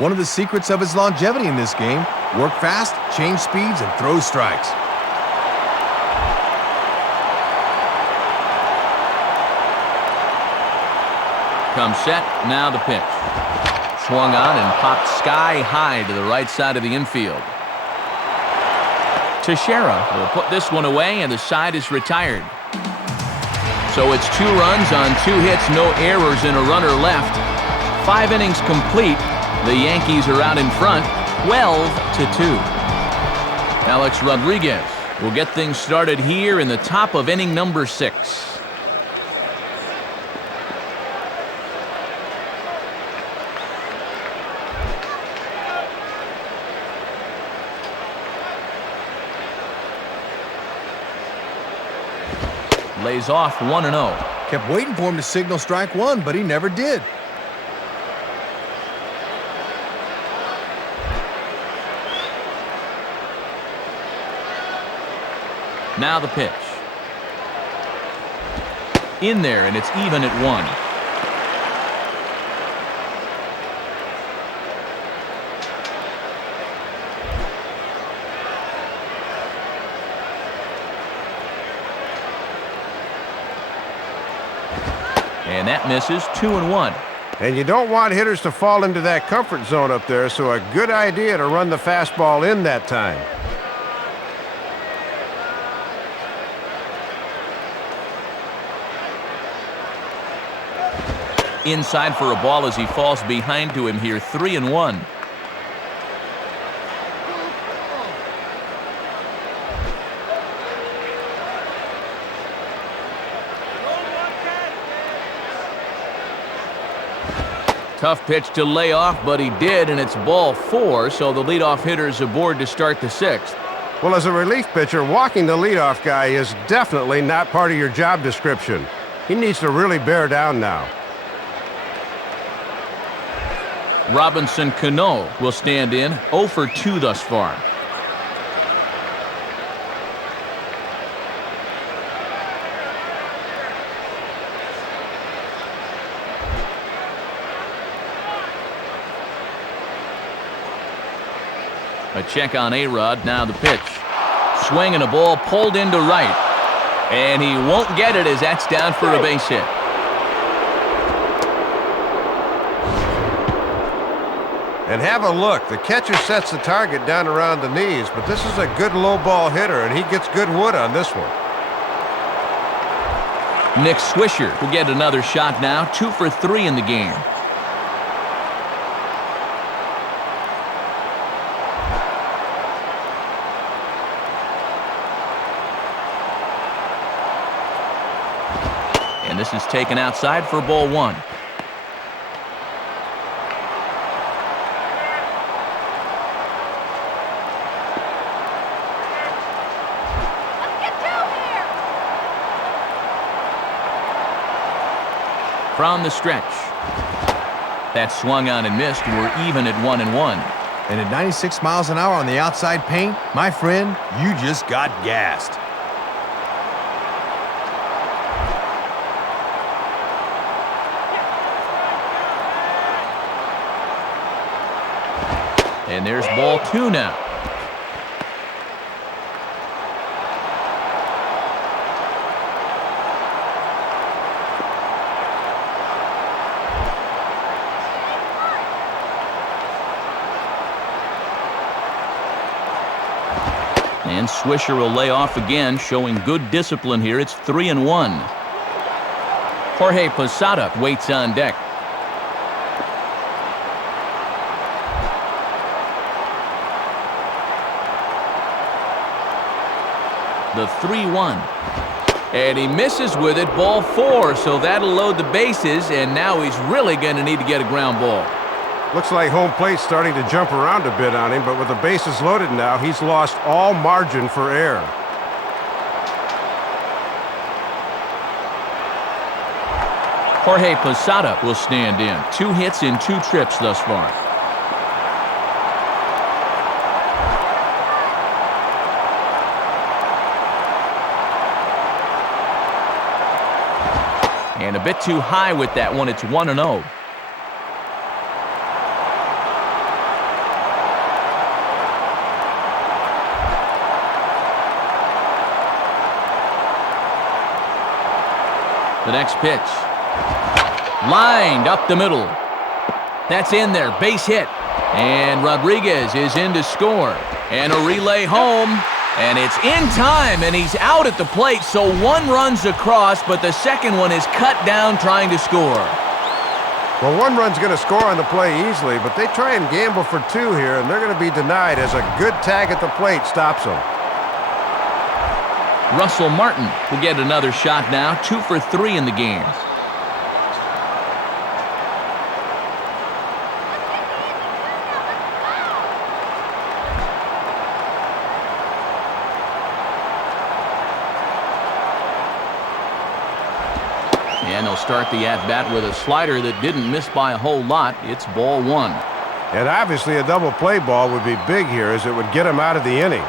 One of the secrets of his longevity in this game: work fast, change speeds, and throw strikes. Comes set, now the pitch. Swung on and popped sky high to the right side of the infield. Teixeira will put this one away, and the side is retired. So it's 2 runs on 2 hits, no errors, and a runner left. 5 innings complete. The Yankees are out in front, 12-2. Alex Rodriguez will get things started here in the top of inning number 6. Lays off 1-0. Kept waiting for him to signal strike 1, but he never did. Now the pitch. In there, and it's even at 1. And that misses. 2-1. And you don't want hitters to fall into that comfort zone up there, so a good idea to run the fastball in that time. Inside for a ball as he falls behind to him here. 3-1. Tough pitch to lay off, but he did, and it's ball 4, so the leadoff hitter is aboard to start the 6th. Well, as a relief pitcher, walking the leadoff guy is definitely not part of your job description. He needs to really bear down now. Robinson Cano will stand in. 0 for 2 thus far. A check on A-Rod. Now the pitch. Swing and a ball pulled into right. And he won't get it as that's down for a base hit. And have a look. The catcher sets the target down around the knees, but this is a good low ball hitter, and he gets good wood on this one. Nick Swisher will get another shot now. 2 for 3 in the game. And this is taken outside for ball 1. From the stretch. That swung on and missed. We're even at 1-1. And at 96 miles an hour on the outside paint, my friend, you just got gassed. And there's ball 2 now. And Swisher will lay off again, showing good discipline here. It's 3-1. Jorge Posada waits on deck. The 3-1. And he misses with it, ball 4, so that'll load the bases, and now he's really going to need to get a ground ball. Looks like home plate's starting to jump around a bit on him, but with the bases loaded now, he's lost all margin for error. Jorge Posada will stand in. 2 hits in 2 trips thus far. And a bit too high with that one. It's 1-0. The next pitch. Lined up the middle. That's in there. Base hit. And Rodriguez is in to score. And a relay home. And it's in time, and he's out at the plate, so 1 run's across, but the second one is cut down trying to score. Well, 1 run's going to score on the play easily, but they try and gamble for 2 here, and they're going to be denied as a good tag at the plate stops them. Russell Martin will get another shot now. 2 for 3 in the game. And they'll start the at-bat with a slider that didn't miss by a whole lot. It's ball 1. And obviously a double play ball would be big here as it would get him out of the inning.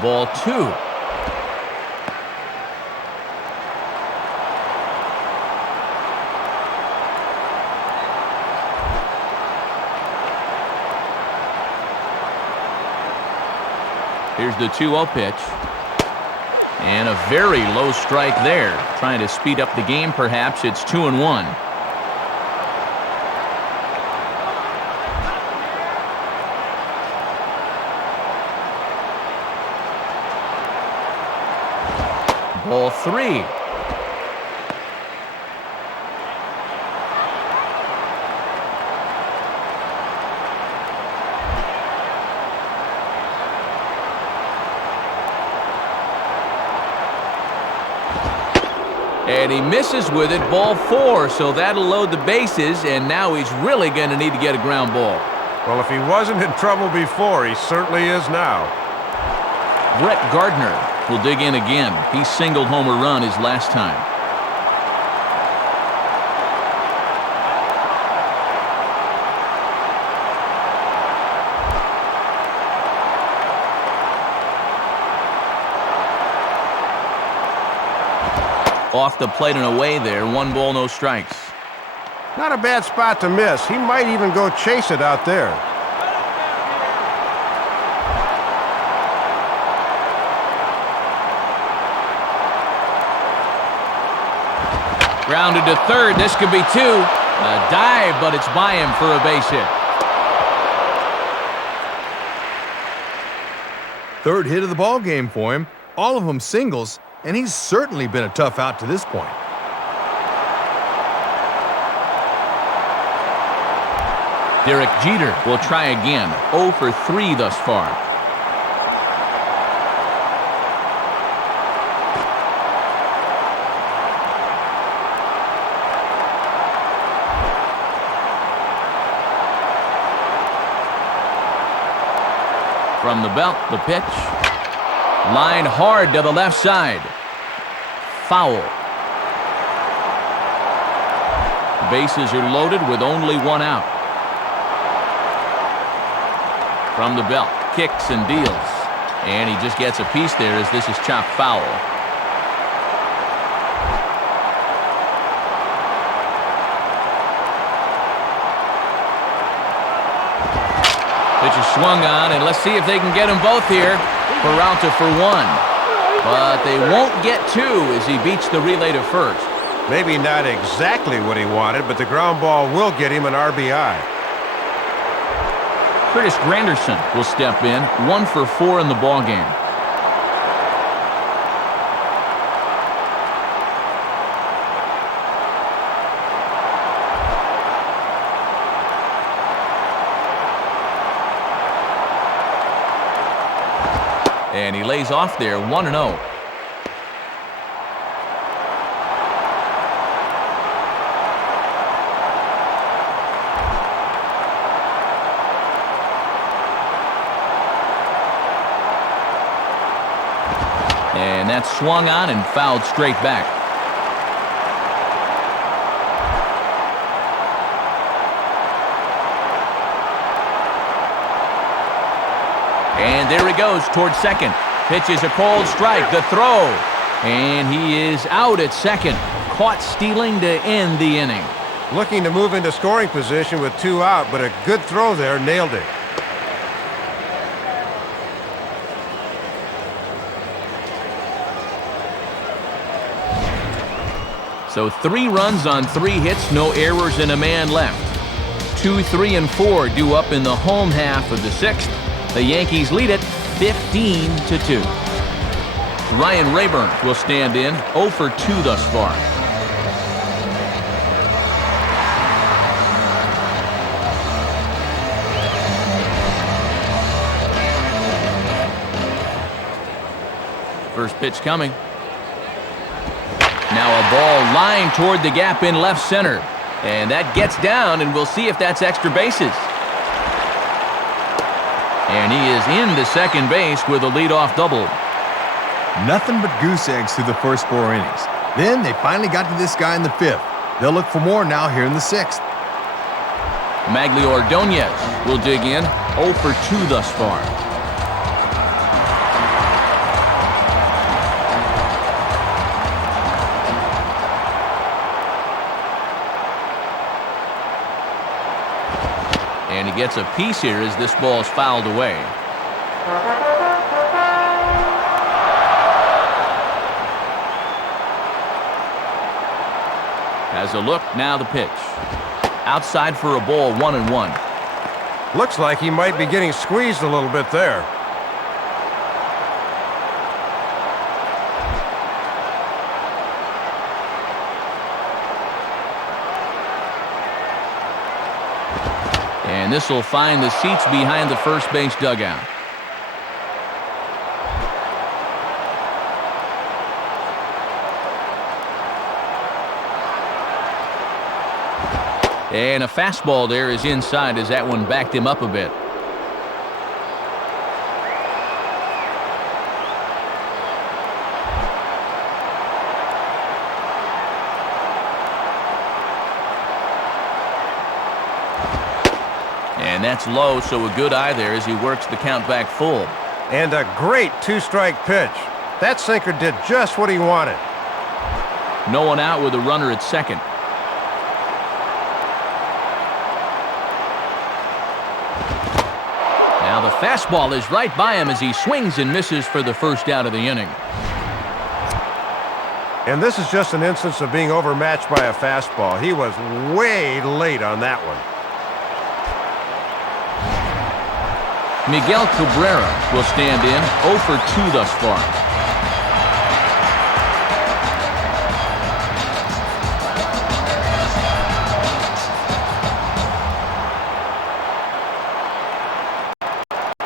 Ball 2. Here's the 2-0 pitch. And a very low strike there. Trying to speed up the game, perhaps. It's 2-1. Ball 3. And he misses with it, ball 4, so that'll load the bases, and now he's really going to need to get a ground ball. Well, if he wasn't in trouble before, he certainly is now. Brett Gardner will dig in again. He singled home a run his last time. Off the plate and away there. 1 ball, no strikes. Not a bad spot to miss. He might even go chase it out there. Grounded to third. This could be 2. A dive, but it's by him for a base hit. Third hit of the ball game for him. All of them singles, and he's certainly been a tough out to this point. Derek Jeter will try again. 0 for 3 thus far. From the belt, the pitch. Line hard to the left side. Foul. Bases are loaded with only 1 out. From the belt, kicks and deals. And he just gets a piece there as this is chopped foul. Pitch is swung on, and let's see if they can get them both here. Peralta for 1. But they won't get 2 as he beats the relay to first. Maybe not exactly what he wanted, but the ground ball will get him an RBI. Curtis Granderson will step in. 1 for 4 in the ballgame. And he lays off there, 1-0. And that's swung on and fouled straight back. And there he goes towards second. Pitches a cold strike. The throw. And he is out at second. Caught stealing to end the inning. Looking to move into scoring position with 2 out, but a good throw there nailed it. So 3 runs on 3 hits, no errors, and a man left. 2, 3, and 4 due up in the home half of the 6th. The Yankees lead it 15-2. Ryan Rayburn will stand in, 0 for 2 thus far. First pitch coming. Now a ball lined toward the gap in left center. And that gets down, and we'll see if that's extra bases. And he is into second base with a leadoff double. Nothing but goose eggs through the first 4 innings. Then they finally got to this guy in the 5th. They'll look for more now here in the 6th. Magli Ordonez will dig in, 0 for 2 thus far. And he gets a piece here as this ball is fouled away. Has a look, now the pitch. Outside for a ball, 1-1. Looks like he might be getting squeezed a little bit there. And this will find the seats behind the first base dugout. And a fastball there is inside as that one backed him up a bit. And that's low, so a good eye there as he works the count back full. And a great two-strike pitch. That sinker did just what he wanted. No one out with a runner at second. Now the fastball is right by him as he swings and misses for the first out of the inning. And this is just an instance of being overmatched by a fastball. He was way late on that one. Miguel Cabrera will stand in 0 for 2 thus far.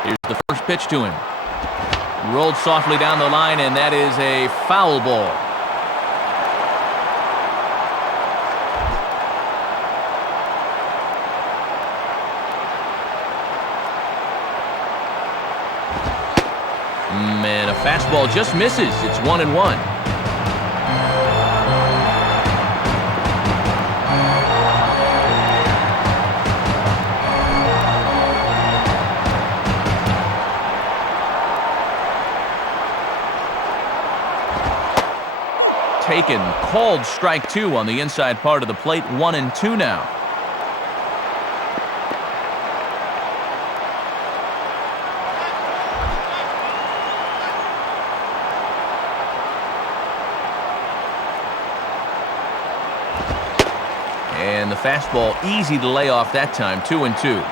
Here's the first pitch to him. Rolled softly down the line, and that is a foul ball. And a fastball just misses. It's 1-1. Taken, called strike 2 on the inside part of the plate. 1-2 now. And the fastball easy to lay off that time. 2-2.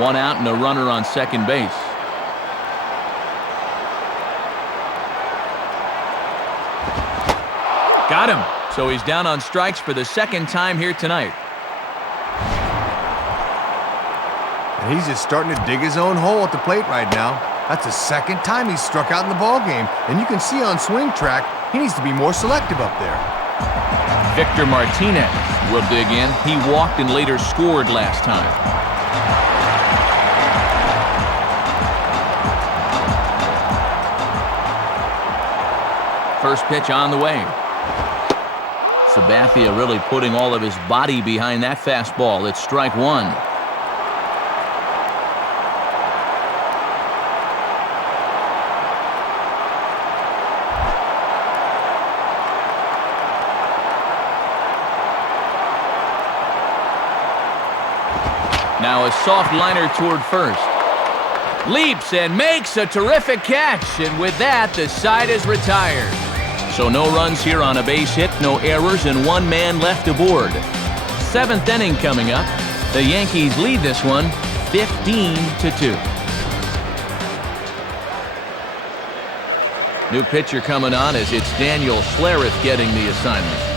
One out and a runner on second base. Got him. So he's down on strikes for the second time here tonight. And he's just starting to dig his own hole at the plate right now. That's the second time he's struck out in the ballgame. And you can see on swing track, he needs to be more selective up there. Victor Martinez will dig in. He walked and later scored last time. First pitch on the way. Sabathia really putting all of his body behind that fastball. It's strike 1. Now a soft liner toward first. Leaps and makes a terrific catch, and with that, the side is retired. So no runs here on a base hit, no errors, and one man left aboard. 7th inning coming up. The Yankees lead this one 15-2. New pitcher coming on as it's Daniel Schlereth getting the assignment.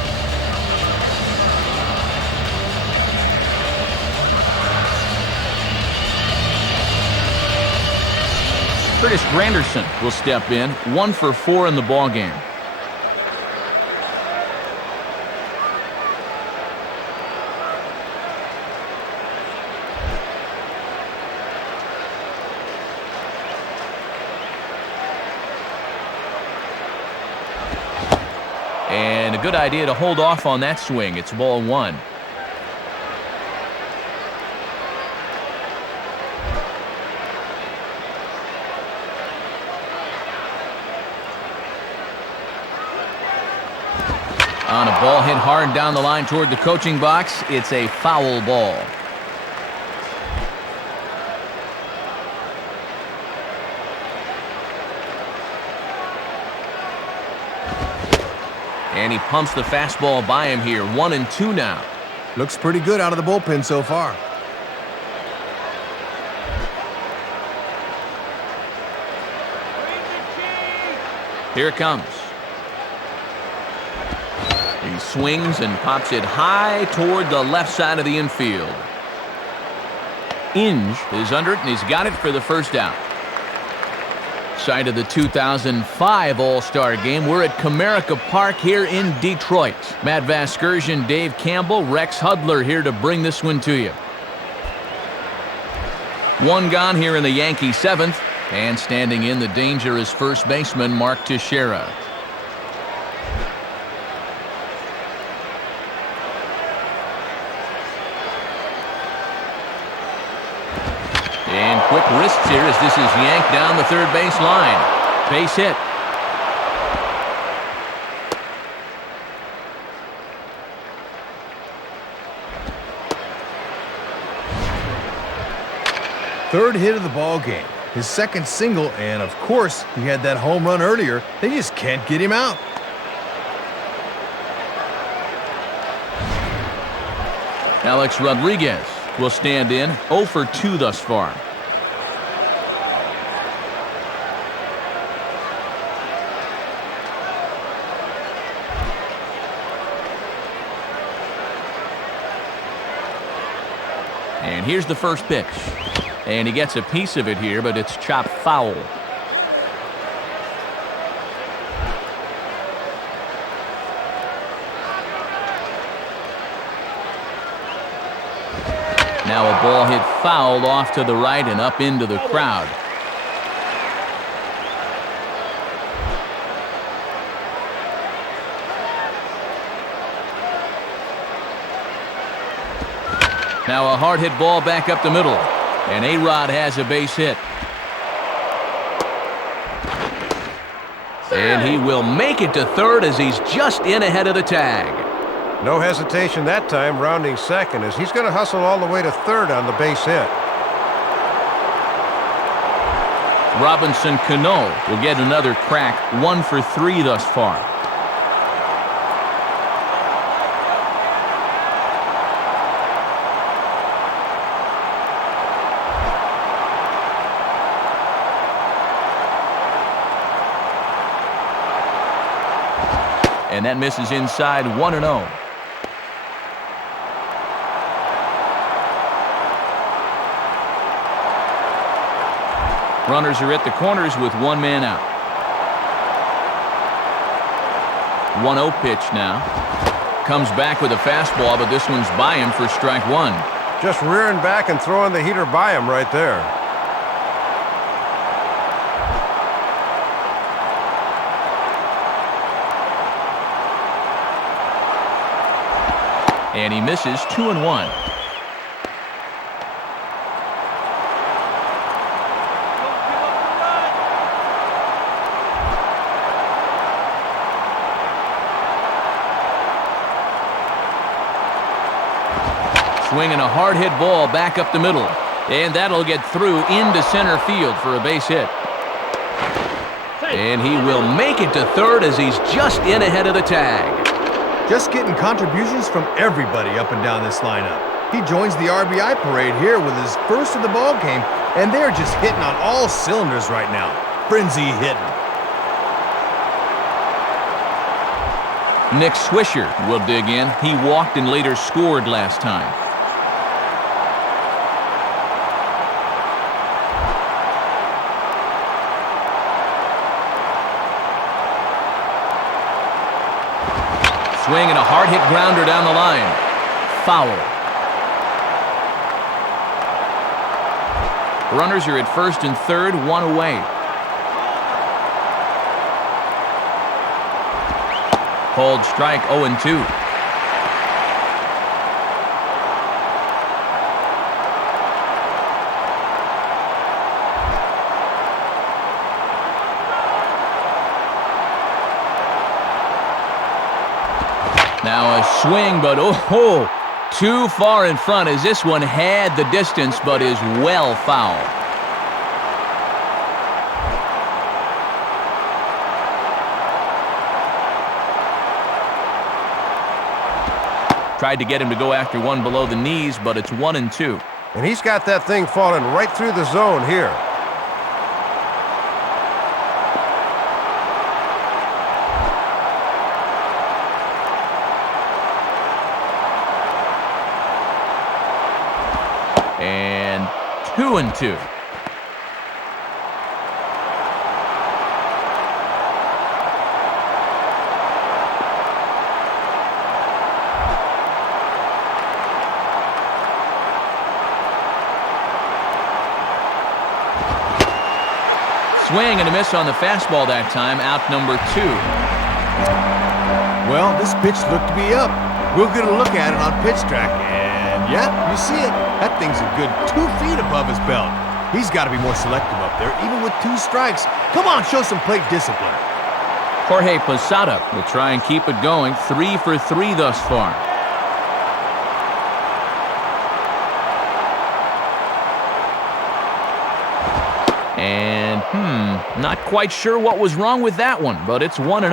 Curtis Granderson will step in, 1 for 4 in the ballgame. And a good idea to hold off on that swing. It's ball 1. On a ball hit hard down the line toward the coaching box, it's a foul ball. And he pumps the fastball by him here. 1-2 now. Looks pretty good out of the bullpen so far. Here it comes. He swings and pops it high toward the left side of the infield. Inge is under it, and he's got it for the first out. Site of the 2005 All-Star Game. We're at Comerica Park here in Detroit. Matt Vasgersian, Dave Campbell, Rex Hudler here to bring this one to you. One gone here in the Yankee seventh, and standing in the danger is first baseman Mark Teixeira. And quick wrists here as this is yanked down the third base line. Base hit. Third hit of the ball game. His second single, and of course, he had that home run earlier. They just can't get him out. Alex Rodriguez will stand in. 0 for 2 thus far. And here's the first pitch. And he gets a piece of it here, but it's chopped foul. Now a ball hit foul off to the right and up into the crowd. Now a hard hit ball back up the middle. And A-Rod has a base hit. And he will make it to third as he's just in ahead of the tag. No hesitation that time, rounding second, as he's going to hustle all the way to third on the base hit. Robinson Cano will get another crack. 1 for 3 thus far. And that misses inside. 1-0. Runners are at the corners with one man out. 1-0 pitch now. Comes back with a fastball, but this one's by him for strike one. Just rearing back and throwing the heater by him right there. And he misses. 2-1. Swinging a hard hit ball back up the middle. And that'll get through into center field for a base hit. And he will make it to third as he's just in ahead of the tag. Just getting contributions from everybody up and down this lineup. He joins the RBI parade here with his first of the ball game, and they're just hitting on all cylinders right now. Frenzy hitting. Nick Swisher will dig in. He walked and later scored last time. Swinging a hard hit grounder down the line. Foul. Runners are at first and third, one away. Called strike. 0-2. Now a swing, but too far in front as this one had the distance but is well foul. Tried to get him to go after one below the knees, but it's 1-2. And he's got that thing falling right through the zone here. And 2-2. Swing and a miss on the fastball that time, out number 2. Well, this pitch looked to be up. We'll get a look at it on pitch track, and yeah, you see it. That thing's a good 2 feet above his belt. He's got to be more selective up there, even with 2 strikes. Come on, show some plate discipline. Jorge Posada will try and keep it going, 3 for 3 thus far. And, not quite sure what was wrong with that one, but it's 1-0.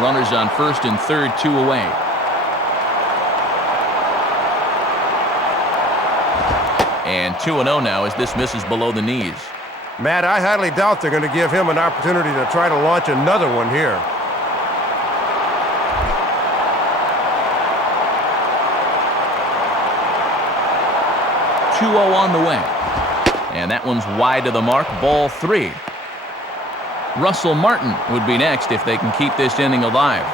Runners on first and third, 2 away. And 2-0 now as this misses below the knees. Matt, I highly doubt they're going to give him an opportunity to try to launch another one here. On the way. And that one's wide of the mark, ball 3. Russell Martin would be next if they can keep this inning alive.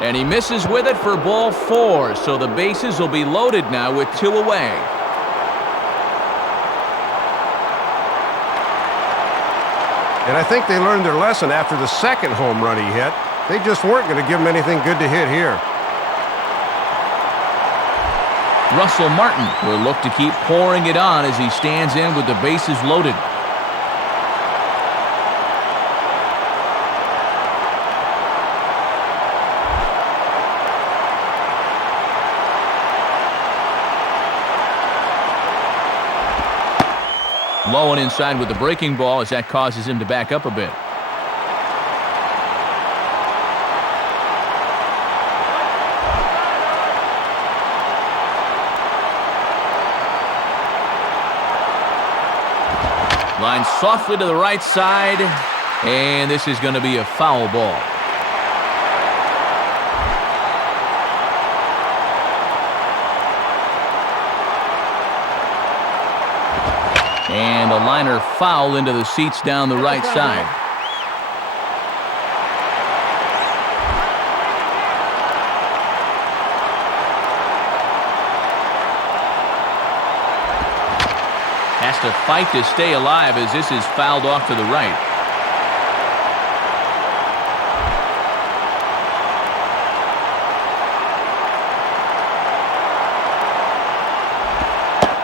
And he misses with it for ball 4, so the bases will be loaded now with 2 away. And I think they learned their lesson after the second home run he hit. They just weren't going to give him anything good to hit here. Russell Martin will look to keep pouring it on as he stands in with the bases loaded. Low and inside with the breaking ball as that causes him to back up a bit. Line softly to the right side, and this is going to be a foul ball. And a liner foul into the seats down the right side. Has to fight to stay alive as this is fouled off to the right.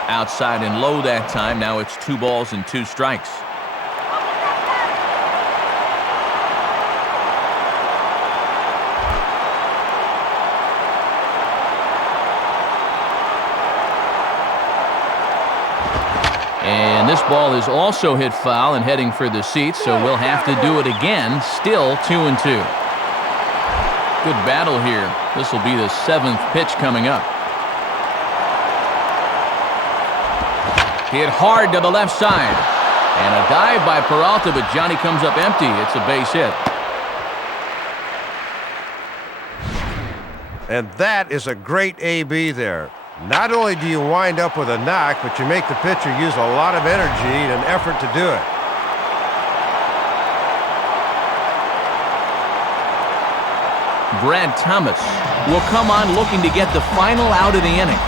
Outside and low that time. Now it's 2 balls and 2 strikes. And this ball is also hit foul and heading for the seats, so we'll have to do it again. Still 2-2. Good battle here. This will be the 7th pitch coming up. Hit hard to the left side. And a dive by Peralta, but Johnny comes up empty. It's a base hit. And that is a great AB there. Not only do you wind up with a knock, but you make the pitcher use a lot of energy and effort to do it. Brad Thomas will come on looking to get the final out of the inning.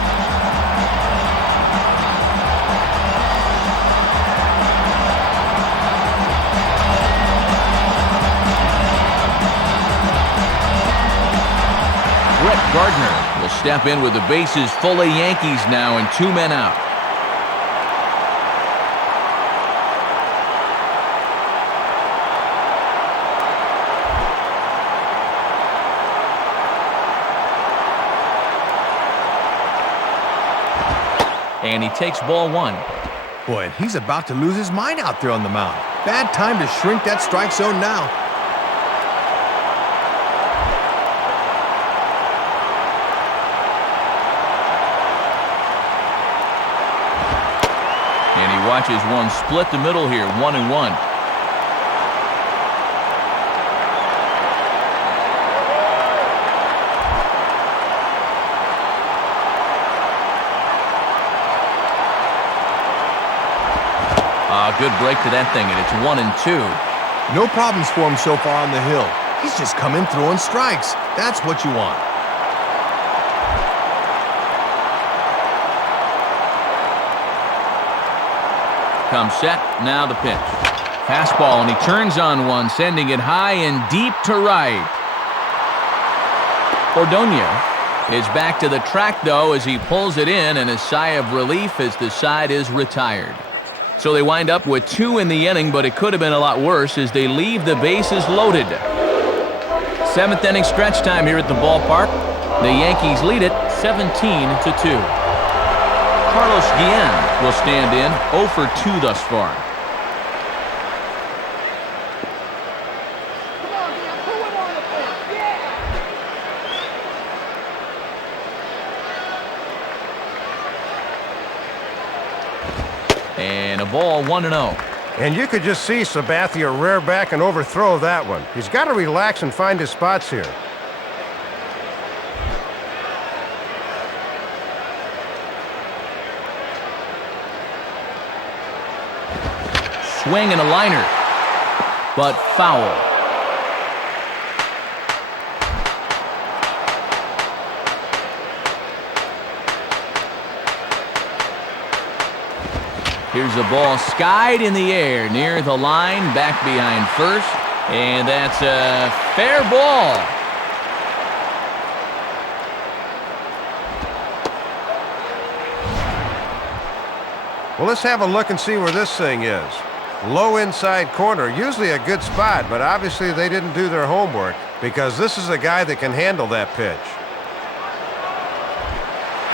Brett Gardner will step in with the bases full of Yankees now and 2 men out. And he takes ball one. Boy, he's about to lose his mind out there on the mound. Bad time to shrink that strike zone now. And he watches one split the middle here, 1-1. Good break to that thing, and it's 1-2. No problems for him so far on the hill. He's just come in throwing strikes. That's what you want. Comes set, now the pitch. Fastball, and he turns on one, sending it high and deep to right. Ordonez is back to the track, though, as he pulls it in, and a sigh of relief as the side is retired. So they wind up with 2 in the inning, but it could have been a lot worse as they leave the bases loaded. 7th inning stretch time here at the ballpark. The Yankees lead it 17-2. Carlos Guillen will stand in 0 for 2 thus far. And a ball, 1-0. And you could just see Sabathia rear back and overthrow that one. He's got to relax and find his spots here. Swing and a liner, but foul. Here's the ball skied in the air near the line, back behind first, and that's a fair ball. Well, let's have a look and see where this thing is. Low inside corner, usually a good spot, but obviously they didn't do their homework because this is a guy that can handle that pitch.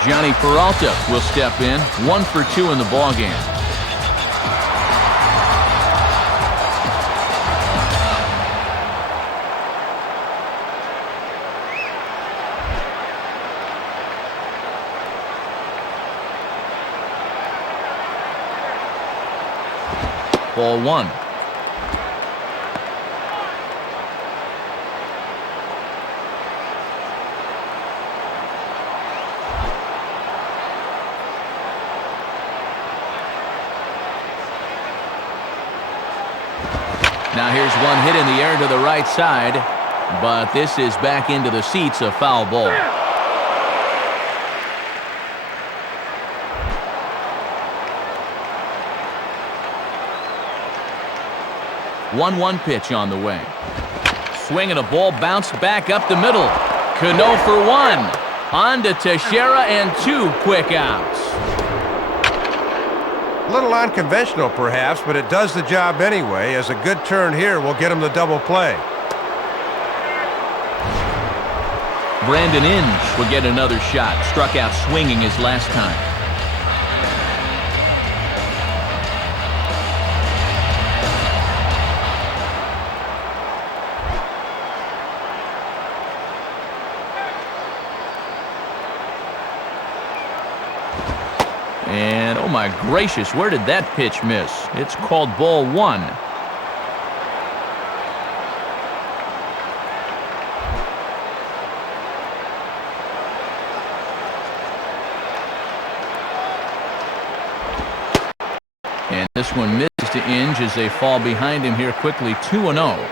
Johnny Peralta will step in, 1 for 2 in the ballgame. Ball 1. Now here's one hit in the air to the right side, but this is back into the seats, a foul ball. One pitch on the way. Swing and a ball bounced back up the middle. Cano for 1. On to Teixeira and 2 quick outs. A little unconventional perhaps, but it does the job anyway, as a good turn here will get him the double play. Brandon Inge will get another shot. Struck out swinging his last time. And, oh my gracious, where did that pitch miss? It's called ball 1. And this one misses to Inge as they fall behind him here quickly, 2-0.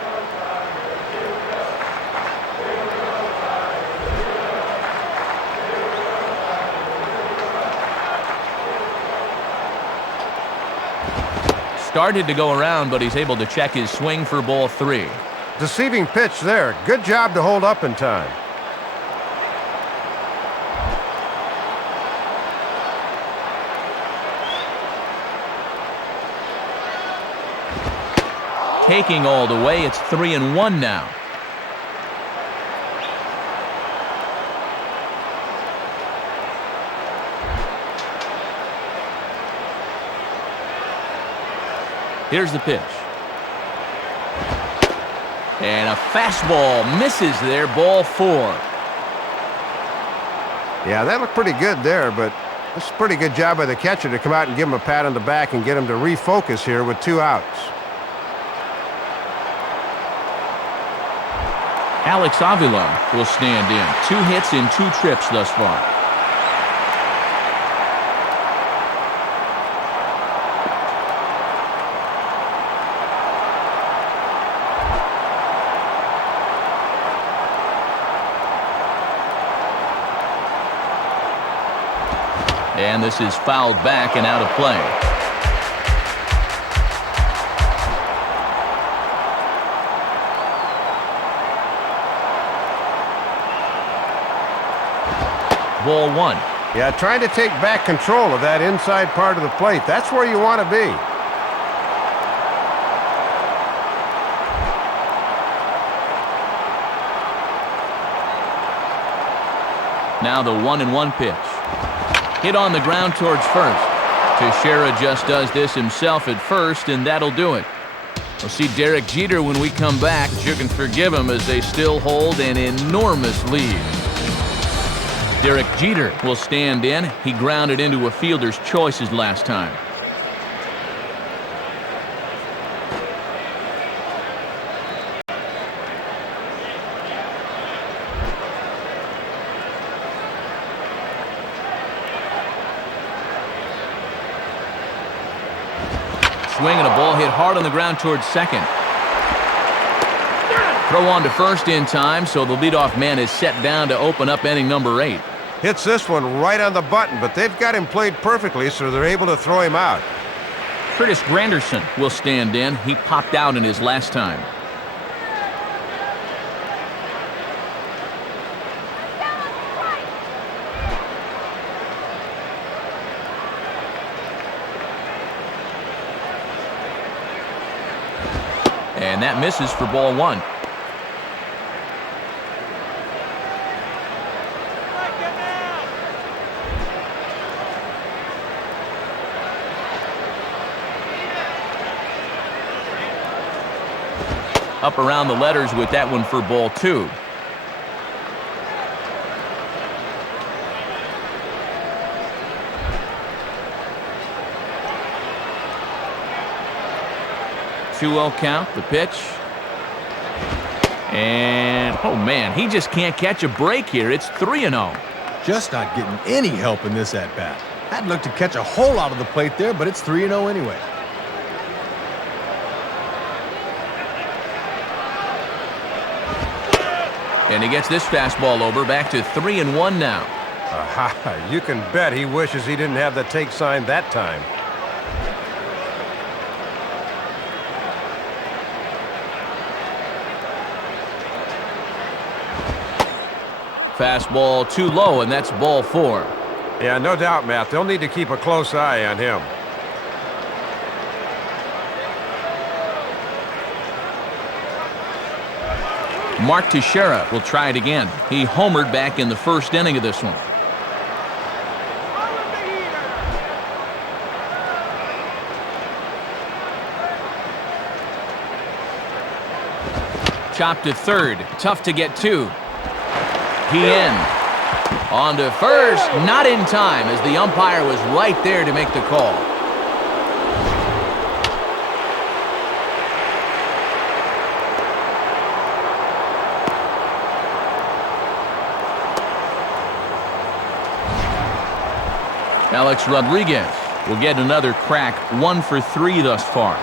Started to go around, but he's able to check his swing for ball 3. Deceiving pitch there. Good job to hold up in time. Taking all the way, it's 3-1 now. Here's the pitch. And a fastball misses there, ball 4. Yeah, that looked pretty good there, but it's a pretty good job by the catcher to come out and give him a pat on the back and get him to refocus here with 2 outs. Alex Avila will stand in. 2 hits in 2 trips thus far. And this is fouled back and out of play. Ball 1. Yeah, trying to take back control of that inside part of the plate. That's where you want to be. Now the 1-1 pitch. Hit on the ground towards first. Teixeira just does this himself at first, and that'll do it. We'll see Derek Jeter when we come back. You can forgive him as they still hold an enormous lead. Derek Jeter will stand in. He grounded into a fielder's choices last time. Swing and a ball hit hard on the ground towards second. Throw on to first in time, so the leadoff man is set down to open up inning number 8. Hits this one right on the button, but they've got him played perfectly, so they're able to throw him out. Curtis Granderson will stand in. He popped out in his last time. And that misses for ball 1. Up around the letters with that one for ball 2. Two-0 count, the pitch. And, oh man, he just can't catch a break here. It's 3-0. Just not getting any help in this at-bat. I'd look to catch a hole out of the plate there, but it's 3-0 anyway. And he gets this fastball over, back to 3-1 now. Aha, you can bet he wishes he didn't have the take sign that time. Fastball too low, and that's ball 4. Yeah, no doubt, Matt. They'll need to keep a close eye on him. Mark Teixeira will try it again. He homered back in the first inning of this one. Chopped to third. Tough to get to. He in. On to first. Not in time, as the umpire was right there to make the call. Alex Rodriguez will get another crack, 1 for 3 thus far.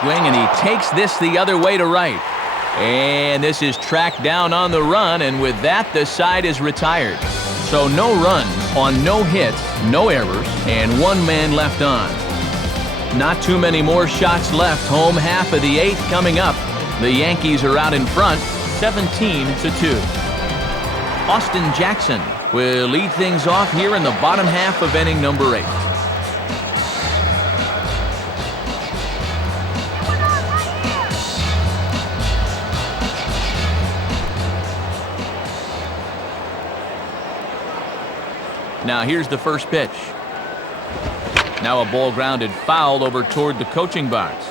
Swing, and he takes this the other way to right. And this is tracked down on the run, and with that, the side is retired. So no runs on no hits, no errors, and 1 man left on. Not too many more shots left. Home half of the 8th coming up. The Yankees are out in front, 17-2. Austin Jackson will lead things off here in the bottom half of inning number 8. Now here's the first pitch. Now a ball grounded foul over toward the coaching box.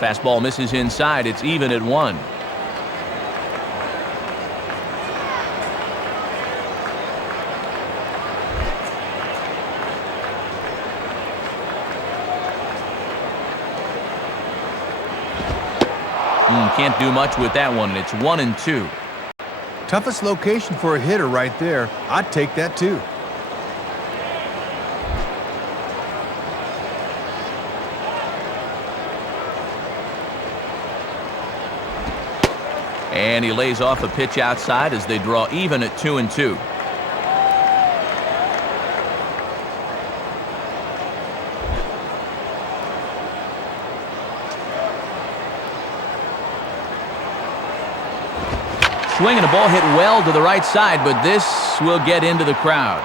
Fastball misses inside. It's even at 1. Can't do much with that one. It's 1-2. Toughest location for a hitter right there. I'd take that too. And he lays off a pitch outside as they draw even at 2-2. Swing and a ball hit well to the right side, but this will get into the crowd.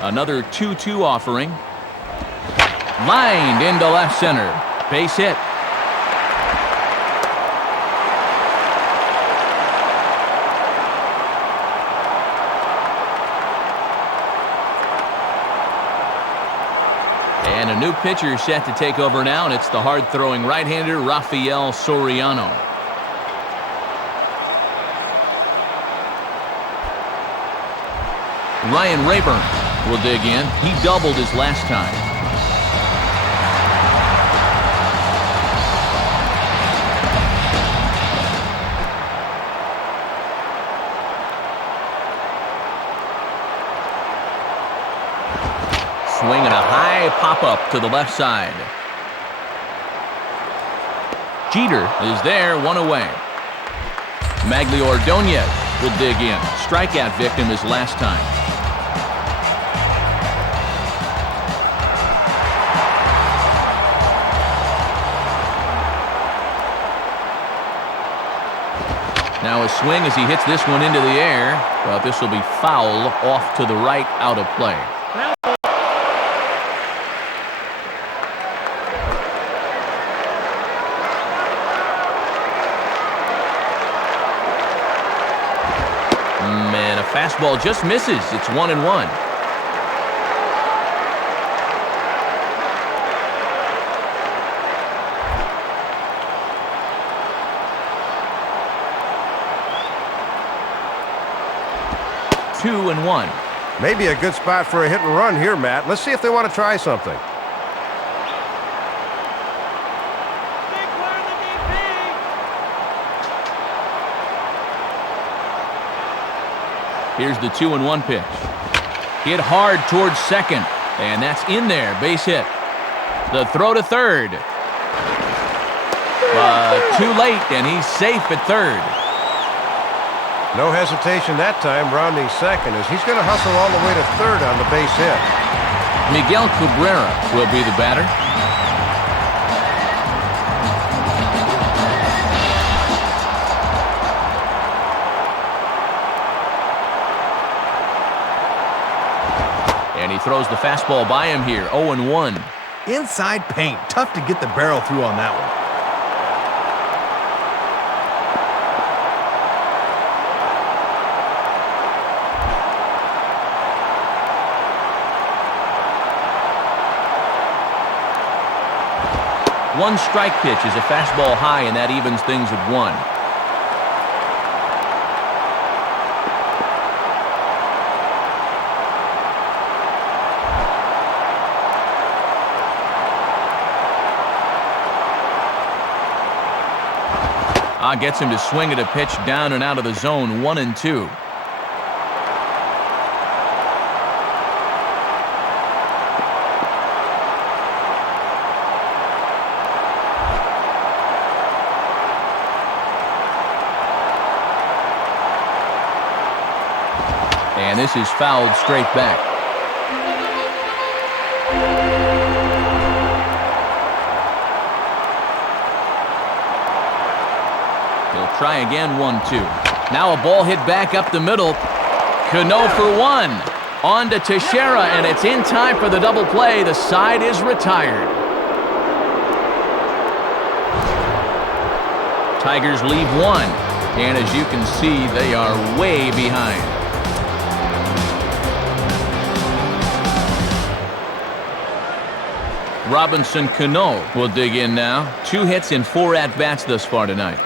Another 2-2 offering. Lined into left center. Base hit. And a new pitcher set to take over now, and it's the hard-throwing right-hander Rafael Soriano. Ryan Rayburn will dig in. He doubled his last time. Swing and a high pop-up to the left side. Jeter is there, 1 away. Magli Ordonez will dig in. Strikeout victim his last time. Now a swing as he hits this one into the air, but this will be foul off to the right, out of play. Man, a fastball just misses. It's 1-1. Two and 1. Maybe a good spot for a hit and run here, Matt. Let's see if they want to try something. They clear the DP. Here's the 2-1 pitch. Hit hard towards second, and that's in there. Base hit. The throw to third. But too late, and he's safe at third. No hesitation that time, rounding second, as he's going to hustle all the way to third on the base hit. Miguel Cabrera will be the batter. And he throws the fastball by him here, 0-1. Inside paint. Tough to get the barrel through on that one. One strike pitch is a fastball high, and that evens things at 1. Gets him to swing at a pitch down and out of the zone, 1-2. And this is fouled straight back. He'll try again, 1-2. Now a ball hit back up the middle. Cano for one. On to Teixeira, and it's in time for the double play. The side is retired. Tigers leave one, and as you can see, they are way behind. Robinson Cano will dig in now. 2 hits in 4 at-bats thus far tonight.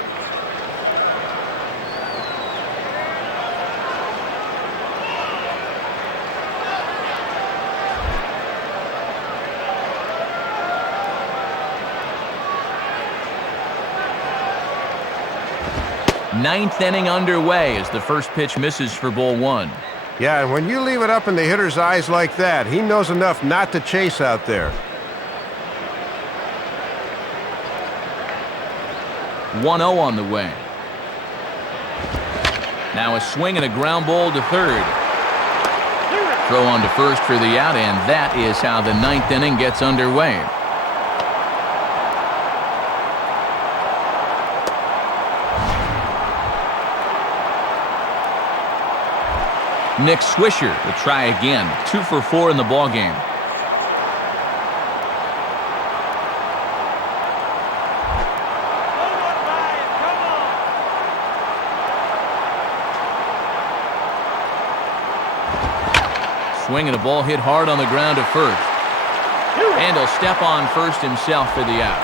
Ninth inning underway as the first pitch misses for ball 1. Yeah, and when you leave it up in the hitter's eyes like that, he knows enough not to chase out there. 1-0 on the way. Now a swing and a ground ball to third. Throw on to first for the out, and that is how the 9th inning gets underway. Nick Swisher will try again. 2 for 4 in the ballgame. Swing and a ball hit hard on the ground to first. And he'll step on first himself for the out.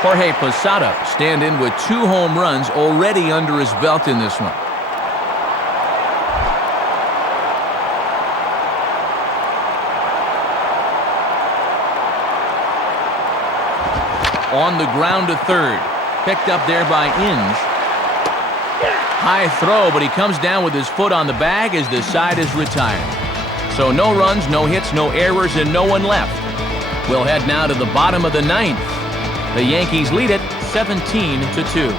Jorge Posada stand in with 2 home runs already under his belt in this one. On the ground to third. Picked up there by Inge. High throw, but he comes down with his foot on the bag as the side is retired. So no runs, no hits, no errors, and no one left. We'll head now to the bottom of the 9th. The Yankees lead it 17-2.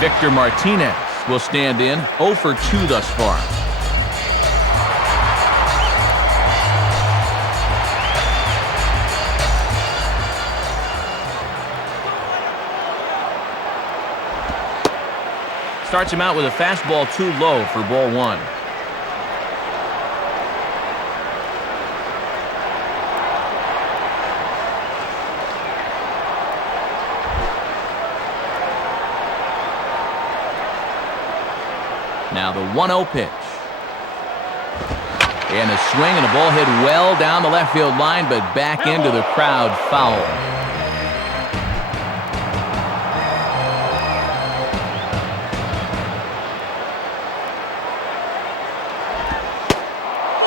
Victor Martinez will stand in 0 for 2 thus far. Starts him out with a fastball too low for ball 1. Now the 1-0 pitch. And a swing and a ball hit well down the left field line, but back into the crowd foul.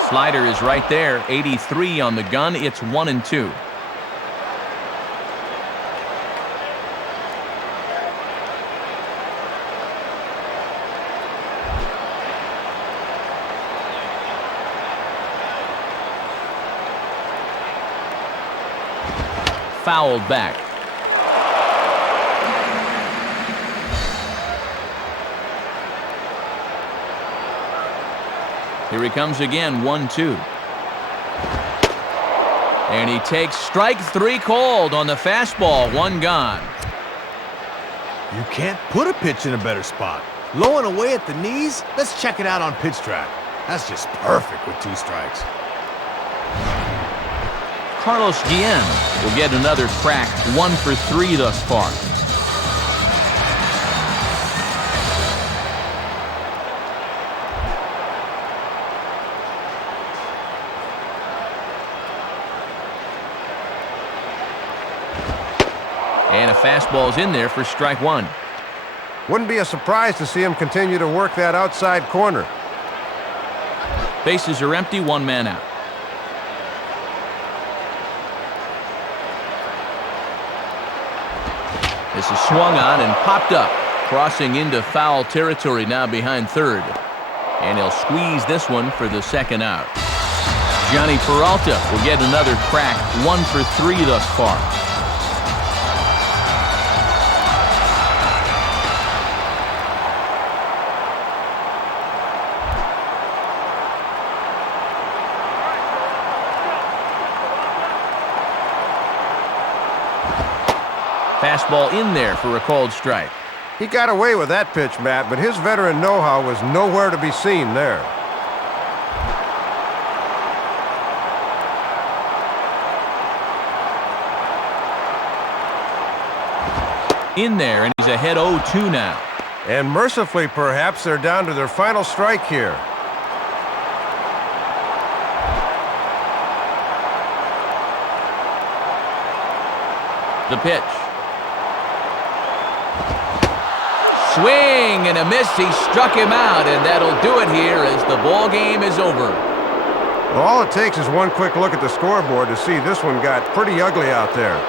Slider is right there, 83 on the gun. It's 1-2. Fouled back. Here he comes again, 1-2. And he takes strike 3 called on the fastball, 1 gone. You can't put a pitch in a better spot. Low and away at the knees? Let's check it out on pitch track. That's just perfect with 2 strikes. Carlos Guillen will get another crack, 1 for 3 thus far. And a fastball's in there for strike 1. Wouldn't be a surprise to see him continue to work that outside corner. Bases are empty, 1 man out. This is swung on and popped up, crossing into foul territory now behind third. And he'll squeeze this one for the 2nd out. Johnny Peralta will get another crack, 1 for 3 thus far. Fastball in there for a called strike. He got away with that pitch, Matt, but his veteran know-how was nowhere to be seen there. In there, and he's ahead 0-2 now. And mercifully, perhaps, they're down to their final strike here. The pitch. Swing and a miss. He struck him out, and that'll do it here as the ball game is over. Well, all it takes is one quick look at the scoreboard to see this one got pretty ugly out there.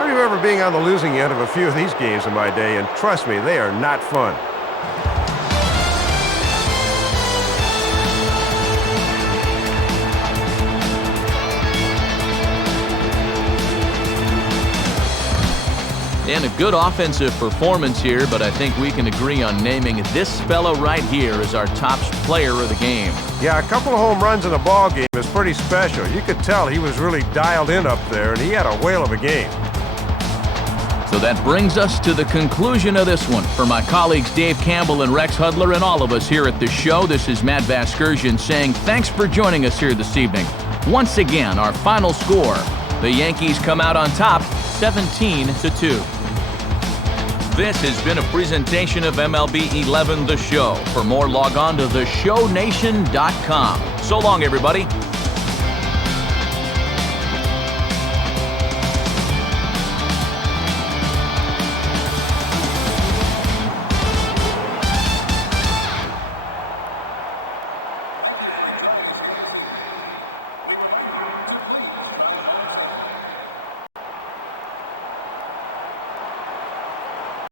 I remember being on the losing end of a few of these games in my day, and trust me, they are not fun. And a good offensive performance here, but I think we can agree on naming this fellow right here as our top player of the game. Yeah, a couple of home runs in a ball game is pretty special. You could tell he was really dialed in up there, and he had a whale of a game. So that brings us to the conclusion of this one. For my colleagues Dave Campbell and Rex Hudler and all of us here at the show, this is Matt Vasgersian saying thanks for joining us here this evening. Once again, our final score. The Yankees come out on top, 17-2. This has been a presentation of MLB 11 The Show. For more, log on to theshownation.com. So long, everybody.